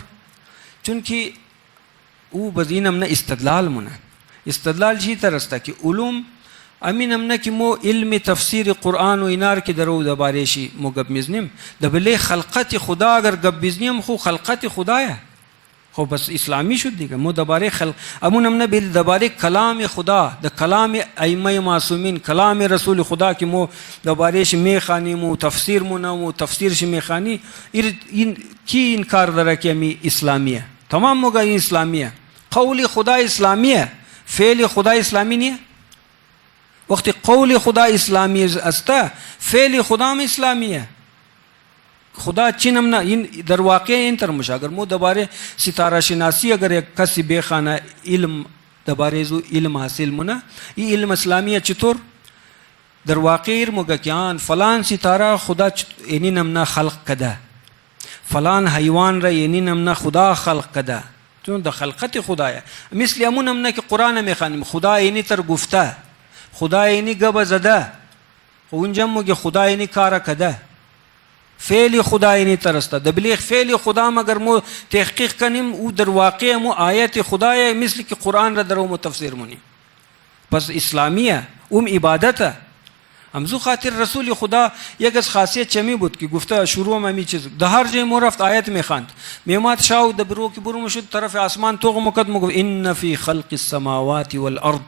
چون که او بزینم نه استدلال مونه. استدلال چی ترسته که علوم امینم نه که مو علم تفسیر قرآن و اینار که درو دبارشی مو گب میزنیم دبله خلقت خدا اگر گب میزنیم خو خلقت خدایه، خو بس اسلامی شد دیگه. مو دباره خلق امونم نه بیل دباره کلام خدا، د کلام ائمه معصومین، کلام رسول خدا که مو دبارش میخانی مو تفسیر مو تفسیرش میخانی این کی انکار داره که می اسلامیه؟ تمام موگا این اسلامیه. قول خدا اسلامیه، فعل خدا اسلامی نیه. وقتی قول خدا اسلامی است فعل خدا هم اسلامیه. خدا چینم نه این در واقع این تر مشه. اگر مو دوباره ستاره شناسی اگر یک کسی بخانه علم دوباره زو علم حاصل مونه این علم اسلامیه چطور در واقع موگه که فلان ستاره خدا اینی نم نه خلق کده، فلان حیوان را اینی نم نه خدا خلق کده، چون د خلقت خدایه. مثل امونم نه که قرآن میخوانیم خدا اینی تر گفته، خدا اینی گب زده، اونجا موگه خدا اینی کار کده، فعل خدا اینی ترسته. دبلیغ فعل خدا مگر مو تحقیق کنیم او در واقع مو آیت خدایه مثل که قرآن را درو مو تفسیر مونیم. پس اسلامیه عبادته. همزو خاطر رسول خدا یک از خاصیت چمی بود که گفته شروع ما می چیز ده هر جای مو رفت آیت می خواند میمات شاو د برو کی برو مشد طرف آسمان توغ مقدم گفت ان فی خلق السماوات والارض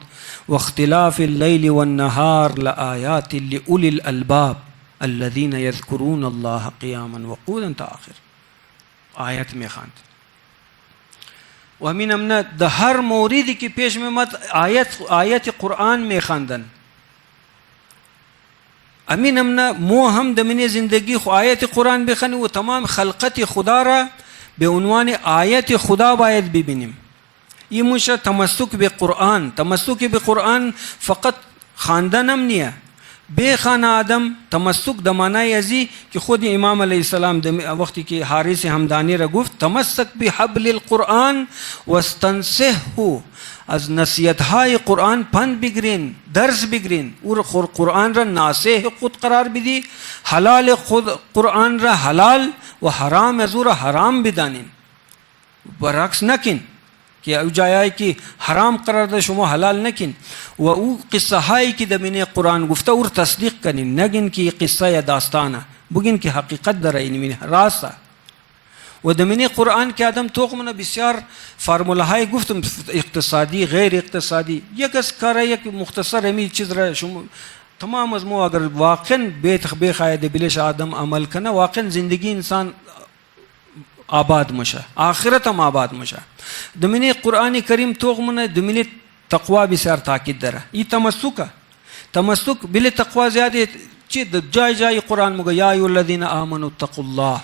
واختلاف الليل والنهار لآيات لأولي الألباب الذين يذكرون الله قياما وقعودا تا آخر آیت می خواند. و همین امنا ده هر موردی که پیش میمد آیت قرآن می خواندن. امین امنا مو هم دمینه زندگی خو آیت قرآن بخنی و تمام خلقت خدا را به عنوان آیت خدا باید ببینیم. این موشه تمسک به قرآن. تمسک به قرآن فقط خواندنم نیه، بخوان آدم تمسک د معنای ازی که خود امام علیه السلام وقتی که حارث همدانی را گفت تمسک بحبل القرآن واستنصحه، از نصیحت های قرآن پند بگیرین، درس بگیرین، اور قرآن را ناصح خود قرار بدی، حلال خود قرآن را حلال و حرام از را حرام بدانین، برعکس نکن که او جایی که حرام قرار ده شما حلال نکن و او قصه هایی که دمینه قرآن گفته اور تصدیق کنین، نگین که قصه یا داستانه، بگین که حقیقت داره این راسته. و دمینه قرآن که آدم توقمونه بسیار فرموله های گفتم اقتصادی غیر اقتصادی یک از کاره یک مختصر همی چیز را شما تمام از مو اگر واقعا بیت بخواهد بلش آدم عمل کنه واقعا زندگی انسان آباد مشه، آخرت هم آباد مشه. دمینه قرآن کریم توقمونه دمینه تقوا بسیار تاکید داره. این تمسک بل تقوا زیاده چی جای جای قرآن مگه یا ایها الذین آمنوا اتقوا الله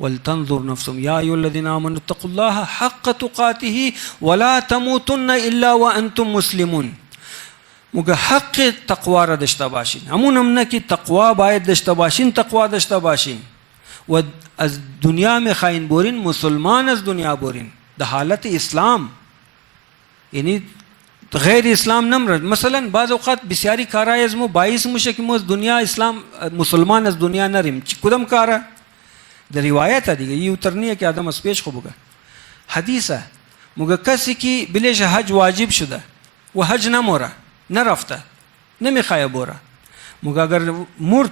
ولتنظر نفسهم یا ایها الذین آمنوا اتقوا الله حق تقاته ولا تموتن الا وانتم مسلمون. مگه حق تقوا را داشته باشین. همونم نه که تقوا باید داشته باشین، تقوا داشته باشین و از دنیا میں خائن بورین، مسلمان از دنیا بورین ده حالت اسلام، یعنی غیر اسلام نمرد. مثلا بعض اوقات بسیاری کارای از مو باعث میشه که ما از دنیا اسلام مسلمان از دنیا نریم. کدام کاره در روایت دیگه یہ اترنیه که آدم از پیش خوبه حدیثه مگه کسی که بلیش حج واجب شده و حج نموره نرفته نمیخواه بوره مگه اگر مرد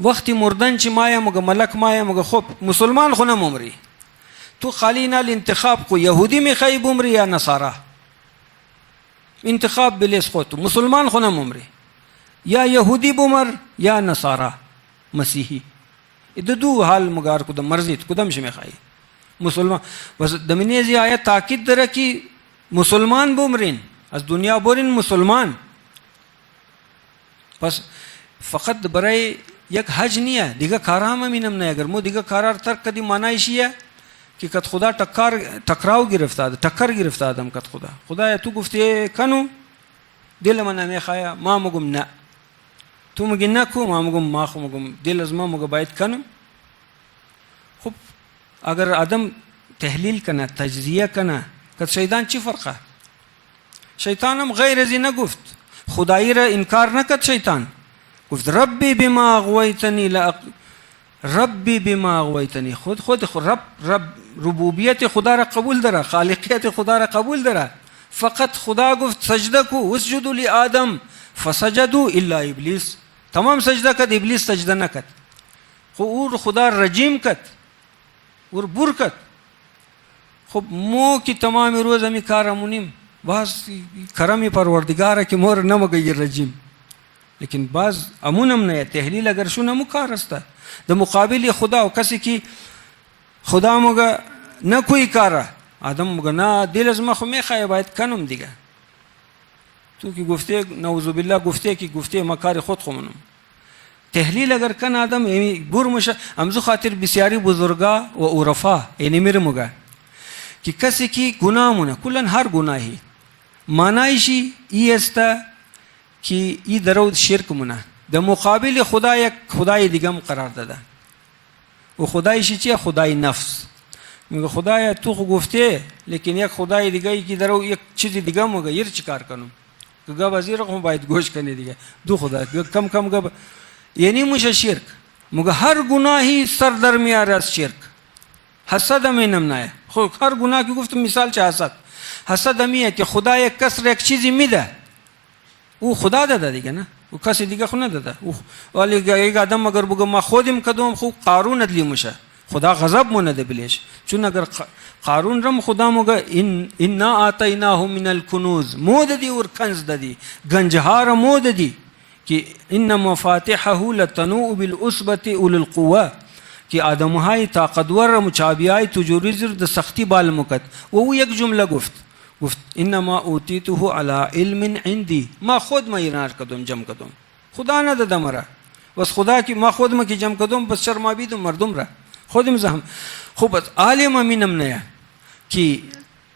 وقتی مردن چی مایه مگه ملک مایه مگه خب مسلمان خو نمومری تو خالی نال انتخاب کو یهودی میخوای بمری یا نصارا انتخاب بلیس خود تو مسلمان خو نمومری یا یهودی بمر یا نصارا مسیحی دو حال مگار کدام مرضیت کدام شمی خواهی مسلمان بس دمینیزی آیت تاکید داره که مسلمان بمرین از دنیا برین مسلمان. پس فقط برای یک حج نیه دیگه کارا هم امینم نه. اگر مو دیگه کارا ترک کدی معنیشیه که کت خدا تکراو گرفته تکر گرفته آدم کت خدا تو گفتی کنو دل من نمیخواه ما مگم نه تو مگی نکو ما مگم ما خو مگم دل از ما مگه باید کنم. خب اگر آدم تحلیل کنه تجزیه کنه که شیطان چی فرقه؟ شیطان هم غیر از این نگفت، خدایی را انکار نکرد. شیطان گفت ربی بما اغویتنی ربی بما اغویتنی، خود رب ربوبیت خدا را قبول داره، خالقیت خدا را قبول داره. فقط خدا گفت سجده کو، اسجدوا لآدم فسجدوا الا ابلیس. تمام سجده کرد، ابلیس سجده نکرد. اور خدا رجیم کرد، اور بور کرد. خب مو کی تمام روز همی کارمونیم، باز کرم پروردگاره که مور نمگه رجیم. لیکن باز امونم نه تحلیل اگر شو نمو کار است د مقابل خدا و کسی که خدا مگه نه کوئی کاره، آدم مگه نه دل از ما خو میخواه باید کنم دیگه. تو که گفته نعوذ بالله گفته ما کار خود خو تحلیل اگر کن آدم بور مشه. امزو خاطر بسیاری بزرگا و عرفا یعنی میره مگه که کسی که گناه مونه کلن هر گناهی معنایشی ای است که ای درود شرک مونه، در مقابل خدا یک خدای دیگه قرار داده. و خدایشی چیه؟ خدای نفس. میگه خدایا تو خو گفته لیکن یک خدای دیگه که درو یک چیز دیگه مگه یر چی کار کنم که گب از این رقم باید گوش کنی دیگه دو خدا کم گب یعنی میشه شرک. مگه هر گناهی سر در میاره از شرک. حسد هم اینم نه. خب هر گناه که گفتم مثال چه حسد همیه که خدا یک کس را یک چیزی میده، او خدا داده دیگه نه، او کسی دیگه خو نداده. ولی یک آدم اگر بگه ما خودم کدوم خو قارون ادلی میشه، خدا غضب مونده بلیش. چون اگر قارون رم خدا مگه انا آتیناه من الکنوز مود دی اور کنز دادی گنجهار مود دی که ان مفاتحه لتنوء بالعصبة اول القوه که آدمهای طاقتور مچابیای تجوری زر د سختی بال مکت. و او یک جمله گفت انما اوتیته علی علم عندي، ما خود ما ایران کدوم جمع کدوم، خدا نه داده مرا. بس خدا کی ما خود ما کی جمع کدوم بس شرما بیدم مردم را خودم زهم. خوب عالم امینم نه که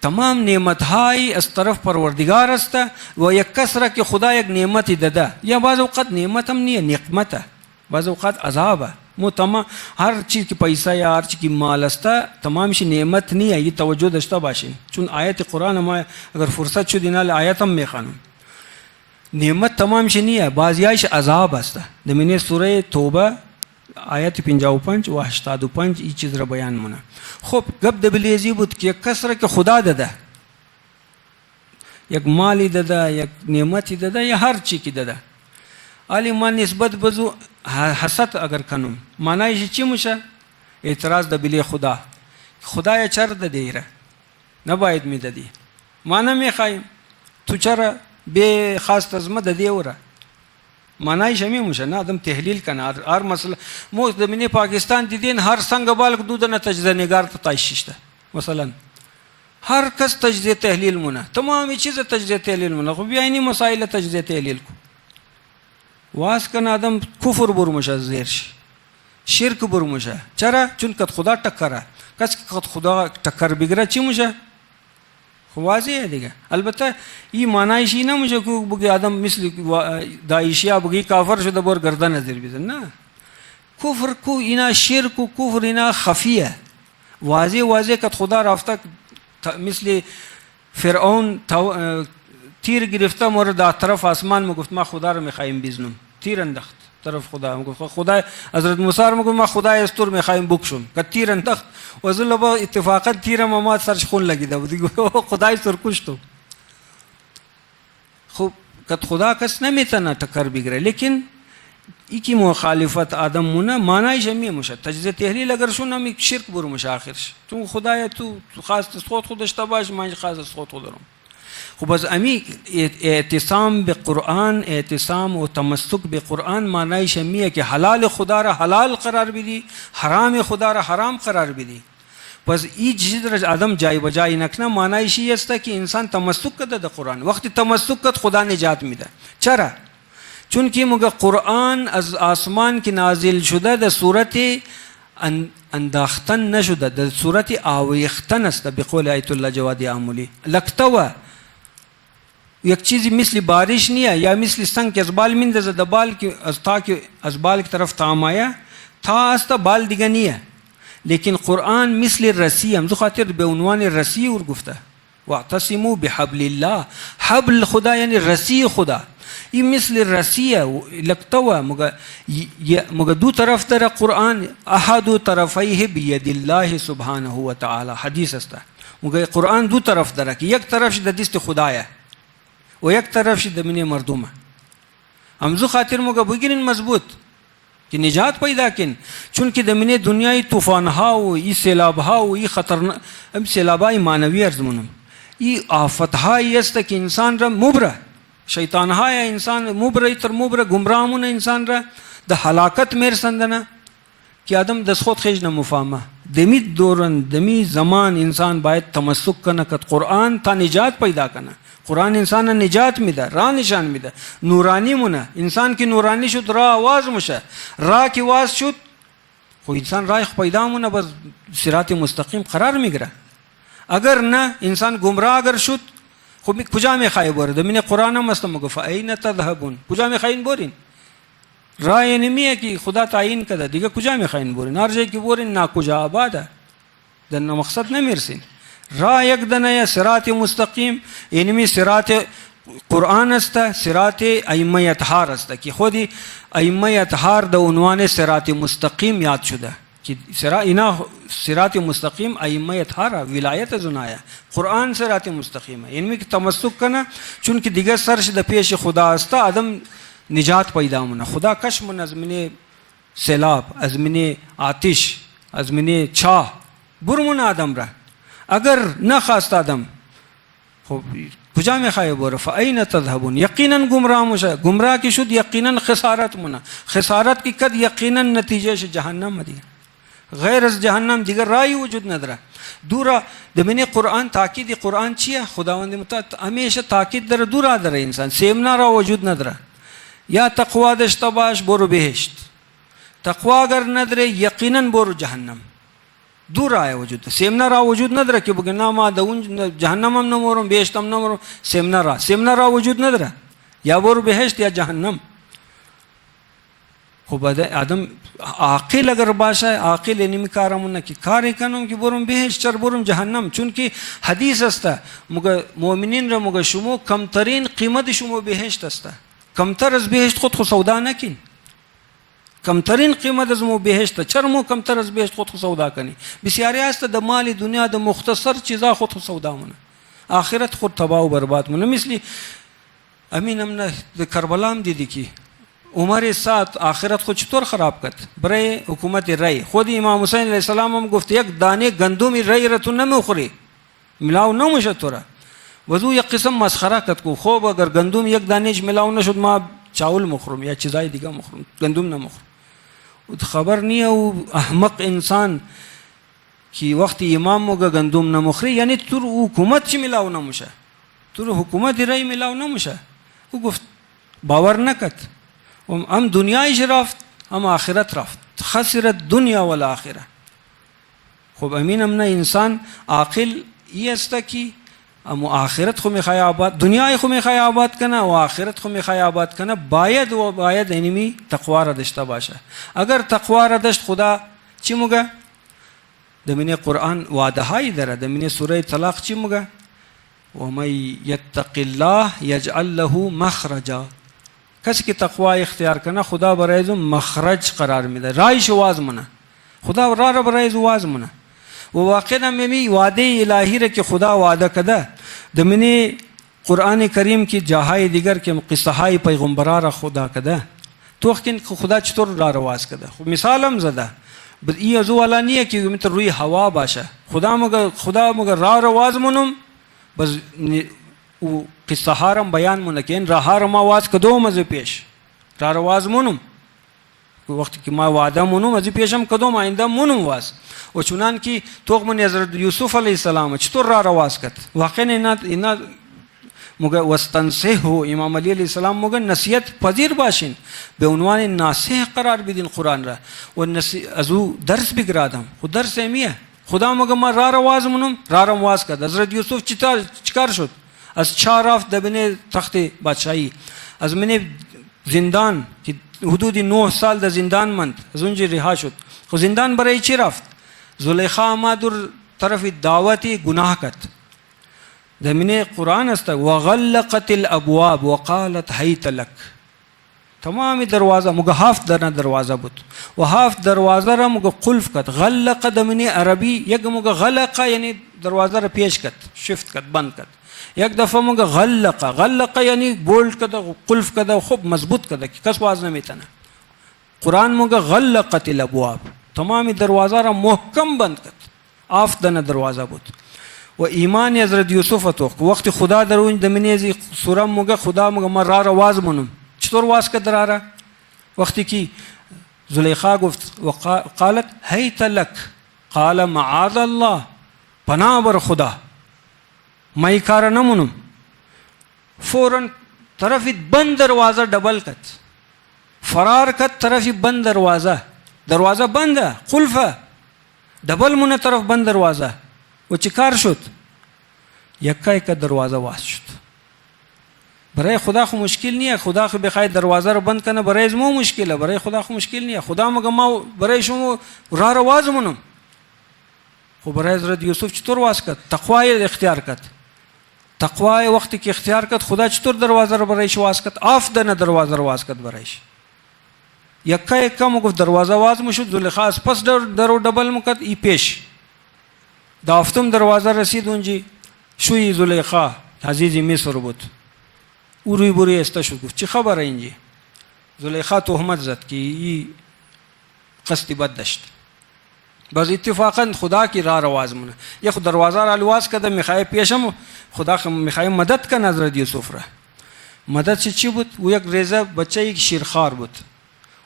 تمام نعمت های از طرف پروردگار است و یک کس را که خدا یک نعمتی داده، یا بعض اوقات نعمت هم نیه نقمت، بعض اوقات عذاب. مو تمام هر چیز کی پیسه یا هر چیز کی مال است تمامش نعمت نیه. یہ توجه داشته باشین چون آیت قرآن ما اگر فرصت شد اینا آیت هم میخوانم. نعمت تمامش نیه، بعضیش عذاب است. دمینه سوره توبه آیت 55 و 85 این چیز را بیان مونه. خب گب دبلیزی بود که یک کس را که خدا داده، یک مالی داده، یک نعمتی داده، یا هر چی که داده، علی ما نسبت بزو حسد اگر کنم معنیش چی میشه؟ اعتراض دبلی خدای چر داده نباید میدادی، ما نمیخوایم، تو چرا به خواست از ما دادی اوره. معنیش همی میشه نه آدم تحلیل کنه هر مسئله. مو زمینی پاکستان دیدین هر سنگ بالک دودن تجزیه نگار تایششته مثلا هر کس تجزیه تحلیل مونه، تمامی چیز تجزیه تحلیل مونه. خب بیاینی مسائل تجزیه تحلیل کو واس کن آدم کفر برمشه، زیرش شرک برمشه. چرا؟ چون کت خدا ٹکره، کس که کت خدا ٹکر بگیره چی میشه؟ واضحه دیگه. البته این معنیش این نمیشه که بگی آدم مثل داعشیا بگی کافر شده بر گردن نظر بزن. نه، کفر کو اینا شرک و کفر اینا خفیه، واضح که خدا رفته مثل فرعون تیر گرفته مورد طرف آسمان میگفت ما خدا رو میخوایم بزنم، تیر انداخت طرف خدا میگفت خدا. حضرت موسی میگفت ما خدای استور میخوایم بکشم، که تیر انداخت و زل با اتفاقا تیر ما سرش خون لگیده بود دیگه خدای سر کشتو. خب که خدا کس نمیتونه ٹکر بگیره. لیکن یکی مخالفت آدم مونه معنیش همی میشه تجزیه تحلیل اگر شون همی شرک برمشه آخرش. تو خدای تو خاص خودش تباش من خاص خود دارم. خب از امی اعتصام به قرآن، اعتصام و تمسک به قرآن معنیش همیه که حلال خدا را حلال قرار بدی، حرام خدا را حرام قرار بدی. پس این چیز را آدم جای بجای نکنه معنیش این است که انسان تمسک کرده در قرآن. وقتی تمسک کرد خدا نجات میده. چرا؟ چون که مگه قرآن از آسمان که نازل شده در صورت انداختن نشده، در صورت آویختن است. به قول آیت الله جوادی عاملی لکتوه یک چیزی مثل بارش نیه یا مثل سنگ که از بال میندازه در بال که از تا که از بال کی طرف تامایا تا است بال دیگه نیه. لیکن قرآن مثل رسی هم خاطر به عنوان رسی اور گفته واعتصموا بحبل الله. حبل خدا یعنی رسی خدا. این مثل رسیه لگتا مگه دو طرف در قرآن احد طرفیه بید الله سبحانه و تعالی حدیث است. مگه قرآن دو طرف داره که یک طرفش د دست خدایه و یک طرفش د من مردمه. همزو خاطر مگه بگیرین مضبوط که نجات پیدا کن، چون که د من دنیای طوفانها و ای سیلابها و ای خطرناک سیلابای معنوی ارزمونم ای آفتهایی است که انسان را مبره، شیطانهای انسان مبره تر مبره گمراهمون انسان را د هلاکت میرسندنه که آدم دست خود خیش نمفهمه. دمی دوران دمی زمان انسان باید تمسک کنه که قرآن تا نجات پیدا کنه. قرآن انسان نجات میده، راه نشان میده، نورانی مونه. انسان که نورانی شد راه آواز میشه، راه که واز شد خو انسان راه پیدا مونه، بس صراط مستقیم قرار میگیره. اگر نه انسان گمراه اگر شد خب کجا میخوای بره؟ دمین قرآن هم است مگه فاین تذهبون، کجا میخواین برین؟ راه نمیه که خدا تعیین کرده، دیگه کجا میخواین برین؟ هر جایی که برین نا کجا آباده، در مقصد نمیرسین. راه یک دنه صراط مستقیم اینمی صراط قرآن است، صراط ائمه اطهار است که خودی ائمه اطهار د عنوان صراط مستقیم یاد شده که اینا صراط مستقیم ائمه اطهار ولایت زنایا قرآن صراط مستقیم اینمی که تمسک کنه، چون که دیگه سرش د پیش خدا است آدم نجات پیدا مونه. خدا کش من از من سیلاب، از من آتش، از من چاه برمون آدم را. اگر نخواست آدم خب کجا میخوای بره؟ فاین تذهبون. یقینا گمراه میشه، گمراه کی شد یقینا خسارت مونه. خسارت کی کد یقینا نتیجهش جهنم دیگه، غیر از جهنم دیگر راهی وجود نداره. دورا دمین قرآن تاکید قرآن چیه؟ خداوند متعال همیشه تاکید داره دورا داره انسان سیمنا را وجود نداره. یا تقوا داشته باش برو بهشت، تقوا اگر نداره یقینا برو جهنم. دور آیا وجود سیمنا را وجود نداره که بگه نه ما دون جهنم هم نمورم بهشت هم نمورم. سیمنا را وجود نداره، یا برو بهشت یا جهنم. خب آدم عاقل اگر باشه، عاقل نمی کارمون که کاری کنم که برم بهشت چر برم جهنم، چون که حدیث است مگه مؤمنین را مگه شما کمترین قیمت شما بهشت است، کمتر از بهشت خود سودا نکن. کمترین قیمت از مو بهشت چر مو کمتر از بهشت خود سودا کنی. بسیاری است د مال دنیا د مختصر چیزا خود سودا مونه، آخرت خود تباہ و برباد مونه. مثلی امین امنه د کربلا هم دیدی که عمر سعد آخرت خود چطور خراب کرد برای حکومت رای. خود امام حسین علیه السلام هم گفت یک دانه گندم رای را تو نمیخوری ملاو نمیشه تو را. وضو یک قسم مسخره کرد که خوب اگر گندم یک دانهش ملاو نشد ما چاول مخورم یا چیزای دیگه مخورم، گندم نمخورم. خبر نیه و احمق انسان که وقتی امام مگه گندم نمخوری یعنی تو حکومت چی ملاو نمیشه، تو حکومت رای ملاو نمیشه. او گفت باور نکرد، هم دنیایش رفت هم آخرت رفت، خسرت دنیا و آخرت. خب امین امنا انسان عاقل ای است که اما آخرت خو میخوای آباد، دنیای خو میخوای آباد کنه و آخرت خو میخوای آباد کنه، باید اینمی تقوا را داشته باشه. اگر تقوا را داشت خدا چی میگه؟ دمین قرآن وعده هایی داره. دمین سوره طلاق چی میگه؟ و من یتق الله یجعل له مخرجا. کسی که تقوا اختیار کنه خدا برای مخرج قرار میده، راهش واز مونه. خدا راه را برای واز مونه. و واقعا می وعده الهی را که خدا وعده کرده دمین قرآن کریم کی جاهای دیگر که قصه های پیغمبرا را خدا کرده تو که خدا چطور راه رواز کرده. خب مثال هم زده این از والا نیه که مثل روی هوا باشه. خدا مگر راه رواز مونم بس او قصه ها را بیان مونه که این راه ها را ما واز کدوم از پیش راه رواز مونم، وقتی که ما وعده مونم از پیشم کدوم آینده مونم واز. و چنان که توغمن حضرت یوسف علیه السلام چطور راه رواز کرد. واقعا اینا مگه واستنصحه امام علی علیه السلام مگه نصیحت پذیر باشین، به عنوان ناصح قرار بدین قرآن را و از او درس بگرادم. خود درس میه خدا مگه ما راه رواز مونم، راه رواز کرد. حضرت یوسف چیکار شد؟ از چاه رفت دبن تخت بادشاهی، از من زندان که حدود 9 سال در زندان ماند، از اونجا رها شد. خب زندان برای چی رفت؟ زلیخا آمد در طرف دعوت گناه کرد. زمینه قرآن است. وغلقت الابواب وقالت هیت لک. تمامی دروازه مگه 7 دروازه بود و 7 دروازه را مگه قلف کرد. غلق دمینه عربی یک مگه غلق یعنی دروازه را پیش کرد، شفت کرد، بند کرد. یک دفعه مگه غلق یعنی بولد کرد، قلف کرد و خوب مضبوط کرد که کس باز نمیتونه. قرآن مگه غلقت الابواب، تمامی دروازه را محکم بند کرد. 7 دروازه بود. و ایمان حضرت یوسف تو وقتی خدا در اون دمینه زی سوره مگه خدا مگه مرار آواز منم. چطور واس کرد دراره؟ وقتی که زلیخا گفت و قالت هیت لک قال معاذ الله، پناه بر خدا ما ای کار نمونم. فوراً طرفی بند دروازه ڈبل کرد، فرار کرد طرفی بند دروازه بنده قلفه، ڈبل منه طرف بند دروازه. و چی کار شد؟ یکا دروازه واس شد. برای خدا خو مشکل نیه. خدا خو بخواد دروازه رو بند کنه برای زمو مشکله، برای خدا خو مشکل نیه. خدا مگه ما برای شما راه رو واز منم. خو برای حضرت یوسف چطور واز کرد؟ تقوای اختیار کرد. تقوای وقتی که اختیار کرد خدا چطور دروازه رو برایش واز کرد؟ 7 دروازه رو واز کرد برایش. یکا مگفت دروازه واز مشد. زلیخا از پس درو ڈبل مکد ای پیش. دا 7م دروازه رسید اونجی شوی زلیخا عزیزی مصر بود. او روی بوری استه شد. گفت چی خبره اینجی؟ زلیخا تهمت زد که ای قصدی بد داشت. باز اتفاقا خدا کی راه رواز منه. یه خود دروازه را لواز کرده میخوای پیشم، خدا میخوای مدد کنه حضرت یوسف را. مدد چی بود؟ او یک ریزه بچه یک شیرخوار بود.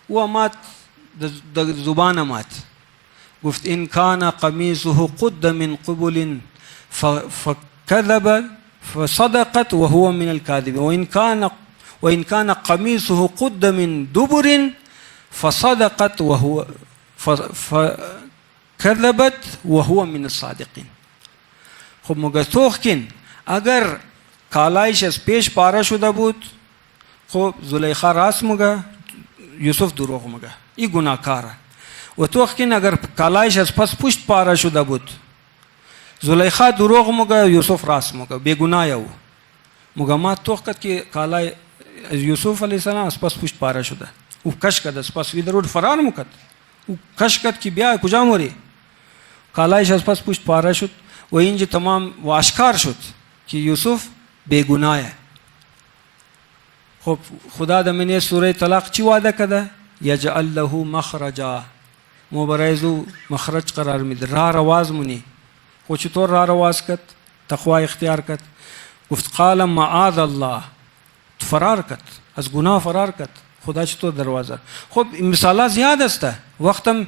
او مات، زبان مات. گفت ان کان قمیصه قد من قبل فكذب فصدقت وهو من الكاذبين وإن كان قميصه قد من دبر فصدقت وهو فكذبت وهو من الصادقين. خب مگه توخکن اگر کالایش از پیش پاره شده بود، خب زلیخا راست مگه یوسف دروغ مگه، ای گناهکاره. و توخکن اگر کالایش از پس پشت پاره شده بود، زلیخا دروغ مگه یوسف راست مگه، بیگناه او مگه ما توخ کرد که کالای یوسف علیه السلام از پس پشت پاره شده. او کش کرد از پس وی درود فرار مکد. او کش کرد که بیا کجا موری. کالایش از پس پشت پاره شد و اینجا تمام و آشکار شد که یوسف بیگناه. خب خدا در من سوره طلاق چی وعده کرده؟ یجعل له مخرجا، مو برایزو مخرج قرار میده، راه رواز مونی. خو چطور راه رواز کرد؟ تقوا اختیار کرد. گفت قال معاذ الله، فرار کرد از گناه، فرار کرد. خدا چطور دروازه. خب مثالا زیاد است، وقتم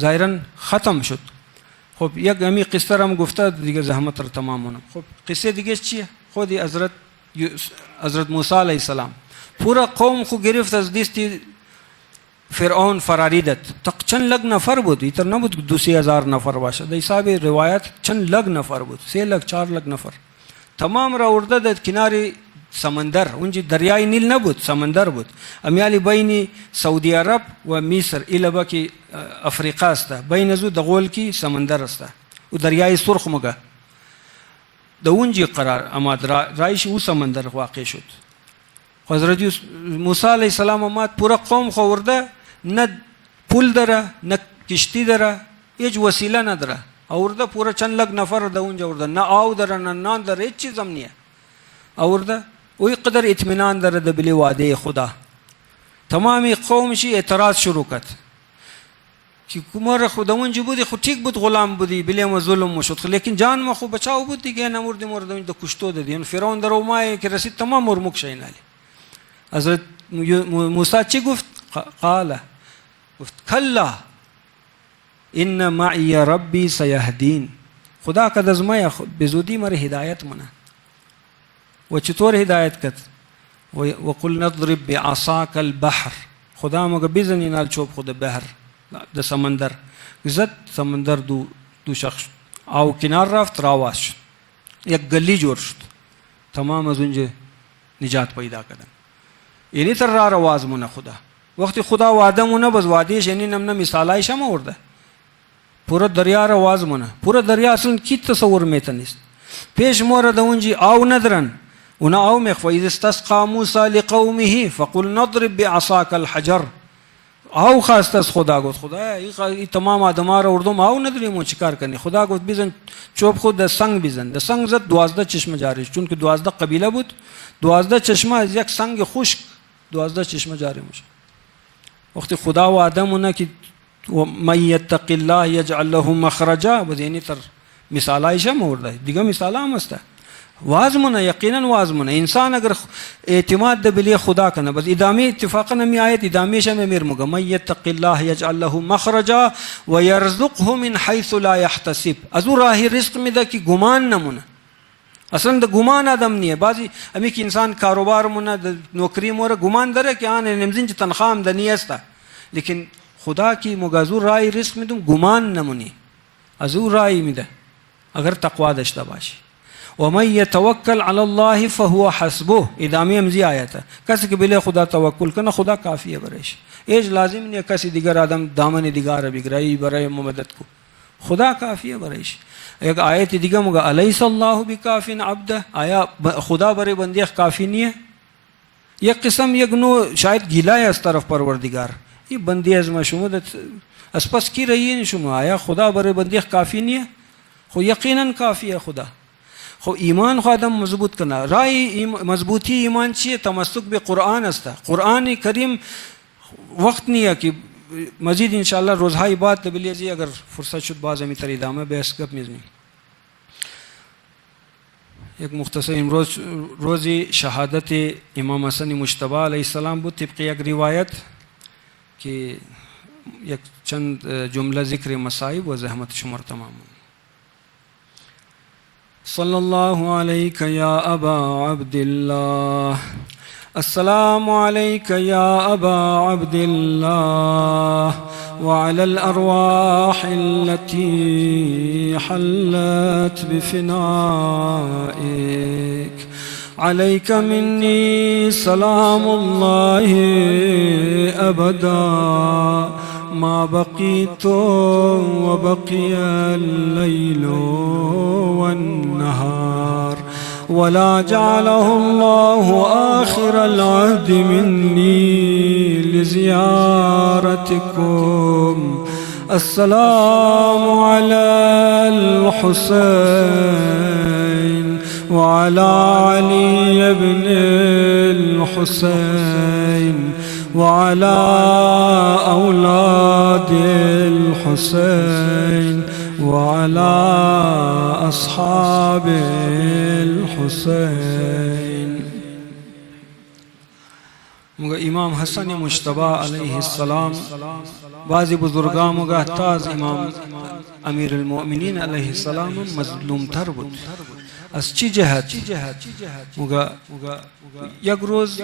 ظاهرا ختم شد. خب یک همی قصه را گفته دیگه زحمت را تمام مونم. خب قصه دیگه چیه؟ خودی حضرت موسی علیه السلام پورا قوم خو گرفت از دستی فرعون فراریدت. تا چند لگ نفر بود، ایتر نبود 2,000 نفر باشه. در حساب روایت چند لگ نفر بود، 3 لگ 4 لگ نفر. تمام را ورده در کنار سمندر، اونجا دریای نیل نبود، سمندر بود. امیالی بین سعودی عرب و مصر ایلبا کی افریقا است، بین زو دغول کی سمندر است و دریای سرخ مگه د اونجا قرار آمد. رایش او سمندر واقع شد. حضرت موسی علیه السلام آمد، پورا قوم خو ورده، نه پول داره نه کشتی داره، هیچ وسیله نداره. اورده پورا چند لگ نفر در اونجا ورده، نه آو داره نه نان داره، هیچ چیز هم نیه. اورده وی قدر اطمینان داره در بلی وعده خدا. تمامی قومشی اعتراض شروع کرد که کمار خود اونجا بودی، خود ٹھیک بود، غلام بودی، بلی ما ظلم مشد، لیکن جان ما خود بچاو بود دیگه، نموردی مورد اونجا کشتو دادی. فرعون در اومای که رسید تمام مرموک شینالی. حضرت موسی چی گفت؟ قال گفت کلا ان معی ربی سیهدین. خدا که از ما بزودی مر هدایت منه. و چطور هدایت کرد؟ و قل نضرب بعصاک البحر. خدا مگه بزنی نال چوب خود بحر د سمندر. زد سمندر دو شخص او کنار رفت، راواز شد، یک گلی جوړ شد. تمام از اونجا نجات پیدا کردن. یعنی تر راه رواز مونه خدا. وقتی خدا وعده مونه بس وعدهش یعنی نمونه مثالایش هم ورده. پورا دریا رواز مونه. پورا دریا اصلا کی تصور میته نیست. پیش مورد اونجی او ندرن اونا او میخ فاذا استسقى موسى لقومه فقل نضرب بعصاك الحجر او خواست از خدا گفت خدا ای تمام آدما را اردم او نداریم چیکار کنی خدا گفت بیزن چوب خود د سنگ بیزن د سنگ زد 12 چشمه جاری چون که 12 قبیله بود 12 چشمه از یک سنگ خشک 12 چشمه جاری میشه وقتی خدا و آدم اونا که من یتق الله یجعل له مخرجا و یعنی تر مثالایش هم ورده دیگه مثال هم است وازمونه یقینا وازمونه انسان اگر اعتماد د بلی خدا کنه بس ادامه اتفاقا می آیت ادامه شم میر مگه من یتق الله یجعل له مخرجا و یرزقه من حيث لا يحتسب از راه رزق می ده کی گمان نمونه اصلا د گمان آدم نیه بعضی امی که انسان کاروبار مونه د نوکری موره گمان داره که آن نمزین چه تنخواه د نیسته لیکن خدا کی مگازور رای رزق میدم گمان نمونی از او رای میده اگر تقوا داشته باشی ومن يتوكل على الله فهو حسبه ادامه امزی آیته کسی که بله خدا توکل کنه خدا کافیه برایش ایج لازم نیه کسی دیگر آدم دامن دیگر بگیره برای مدد کو خدا کافیه برایش یک آیت دیگه مگه الیس الله بکاف عبده آیا خدا برای بندی کافی نیه یک قسم یک نوع شاید گیلای از طرف پروردگار این بندی از ما شما از پس کی رهی شما آیا خدا برای بندی کافی نیه خو یقینا کافیه خدا خو ایمان خو آدم مضبوط کنه رای مضبوطی ایمان چیه تمسک به قرآن است قرآن کریم وقت نیه که مزید انشاءالله روزهای بعد تبلیغی اگر فرصت شد باز همی تر ادامه بحث گپ میزنیم یک مختصر امروز روزی شهادت امام حسن مجتبی علیه السلام بود طبق یک روایت که یک چند جمله ذکر مصائب و زحمت شمار تمام صلی الله علیک یا ابا عبد الله السلام عليك يا أبا عبد الله وعلى الأرواح التي حلت بفنائك عليك مني سلام الله أبدا ما بقيت وبقي الليل والنهار ولا جعله الله آخر العهد مني لزيارتكم السلام على الحسين وعلى علي بن الحسين وعلى أولاد الحسين وعلى أصحاب الحسين امام حسن مجتبی علیه السلام بعضی بزرگان مگه تاز امام امیر المؤمنین علیه السلام مظلوم تر بود از چی جهت مگه یک روز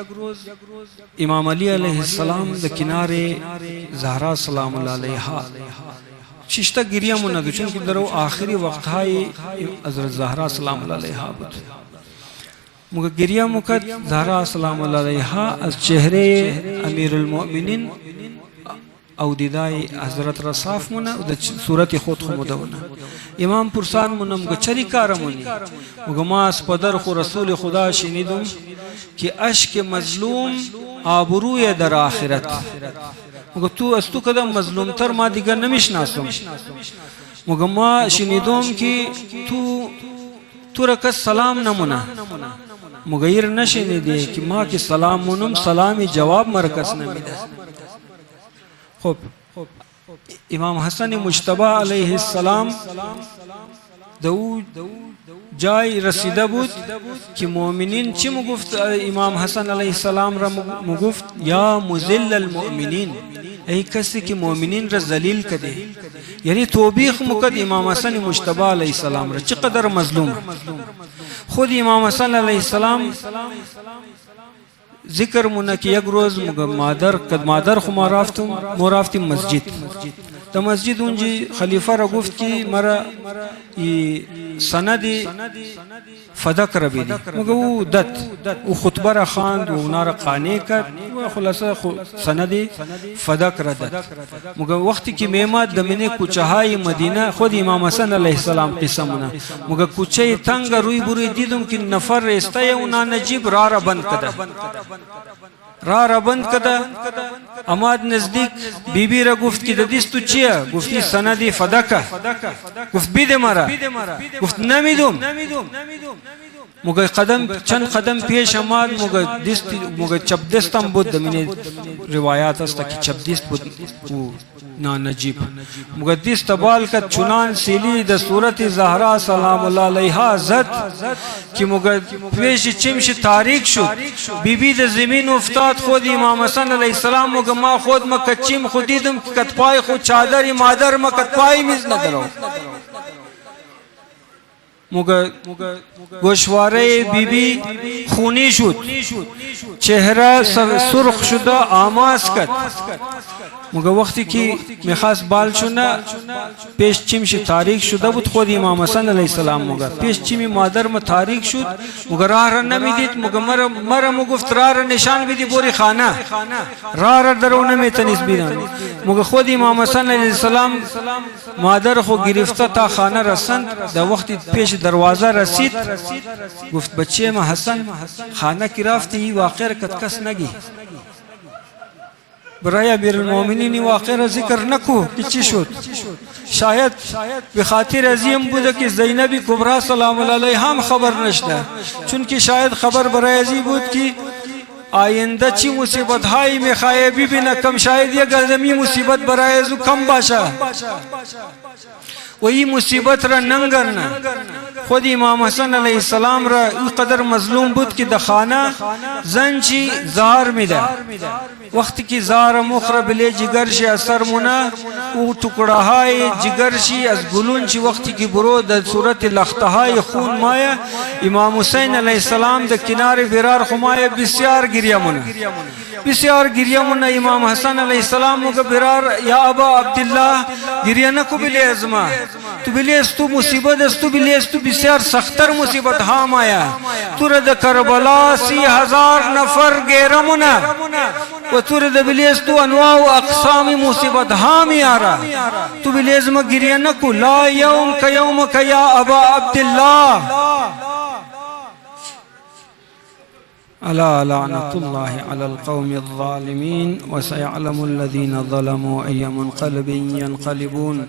امام علی علیه السلام در کنار زهرا سلام الله علیها ششتا گریه مونده چون که در آخری وقتهای حضرت زهرا سلام الله علیها بود مگه گریه مکد زهرا سلام الله علیها از چهره امیر المؤمنین او دیدای حضرت را صاف مونه و صورت خود خموده ونه امام پرسان مونه مگه چری کارمونی مگه ما از پدر خو رسول خدا شنیدم که اشک مظلوم آبروی در آخرت مگه تو از تو کدام مظلوم تر ما دیگر نمیشناسم مگه ما شنیدم که تو را کس سلام نمونه مغیر نشنیدی که ما که سلام مونم سلامی جواب مرکز نمیده خب امام حسن مجتبی علیه السلام دو جای رسیده بود که مؤمنین چی مگفت امام حسن علیه السلام را مگفت یا مذل المؤمنین ای کسی که مؤمنین را ذلیل کده یعنی توبیخ مکد امام حسن مجتبی علیه السلام را چقدر مظلوم خود امام حسن علیه السلام ذکر مونه که یک روز مادر خو ما رفتیم مسجد. در مسجد اونجا خلیفه را گفت که مرا سند فدک را بیدی. مگه او داد او خطبه را خواند و اونا را قانع کرد و خلاصه سند فدک را داد. مگه وقتی که میمد دمینه کوچه های مدینه خود امام حسن علیه السلام قصه مونه. مگه کوچه تنگ روی بروی دیدم که نفر رسته اونا نجیب را بند کده. را بند کده. اماد نزدیک بیبی را گفت که دستو چیه؟ گفتی سندی فدکه. گفت بیده مرا. گفت نمیدم. مگه چند قدم پیش آمد مگه چپ دستم بود. دمینه روایات است که چپ دست بود نجیب. مگه دست بال کد چنان سیلی د صورت زهرا سلام الله علیها زد که مگه پیش چمش تاریک شد. بیبی د زمین افتاد. خود امام حسن علیه السلام مگه ما خود ما کچیم خود دیدم که کت پای خود چادر مادر ما کت پای میز ندارو. مگه گوشواره بیبی خونی شد. چهره سرخ شده آماس کرد. مگه وقتی که میخواست بال شونه پیش چیمش تاریک شده بود. خود امام حسن علیه السلام مگه پیش چیمی مادر ما تاریک شد. مگه راه را نمیدید. مگه مرا گفت راه را نشان بدی بوری خانه. راه را درو نمیتونست بیدن. مگه خود امام حسن علیه السلام مادر خو گرفته تا خانه رسند. در وقتی پیش دروازه رسید گفت بچه ما حسن خانه کی رفتی واقع کت کس نگی. برای امیرالمومنین واقع را ذکر نکو که چی شد. شاید به خاطر ازیم بوده که زینب کبرا سلام الله علیها هم خبر نشده. چون که شاید خبر برای ازی بود که آینده چی مصیبت های میخواه ببینه کم شاید یک ازمی مصیبت برای ازو کم باشه و این مصیبت را ننگرنه. خود امام حسن علیه السلام را این قدر مظلوم بود که در خانه زنچی زهر میده. وقتی که زهر مخره بلی جگرشی اثر مونه او ټکړه های جگرشی از گلونچی وقتی که برو در صورت لخته های خون مایه. امام حسین علیه السلام در کنار فرار خمایه بسیار گریه مونه. بسیار گریه مونه. امام حسن علیه السلام مگه برار یا ابا عبدالله گریه نکو بلی ازما. تو بلی از تو مصیبت است. تو بلی از تو بسیار سختر مصیبت ها مایه. تو را در کربلا 30,000 نفر گیره مونه و تو را در بلی از تو انواع و اقسام مصیبت ها میاره. تو بلی از ما گریه نکو. لا یوم که یوم که یا ابا عبدالله. ألا لعنة الله على القوم الظالمين وسيعلم الذين ظلموا أي منقلب ينقلبون.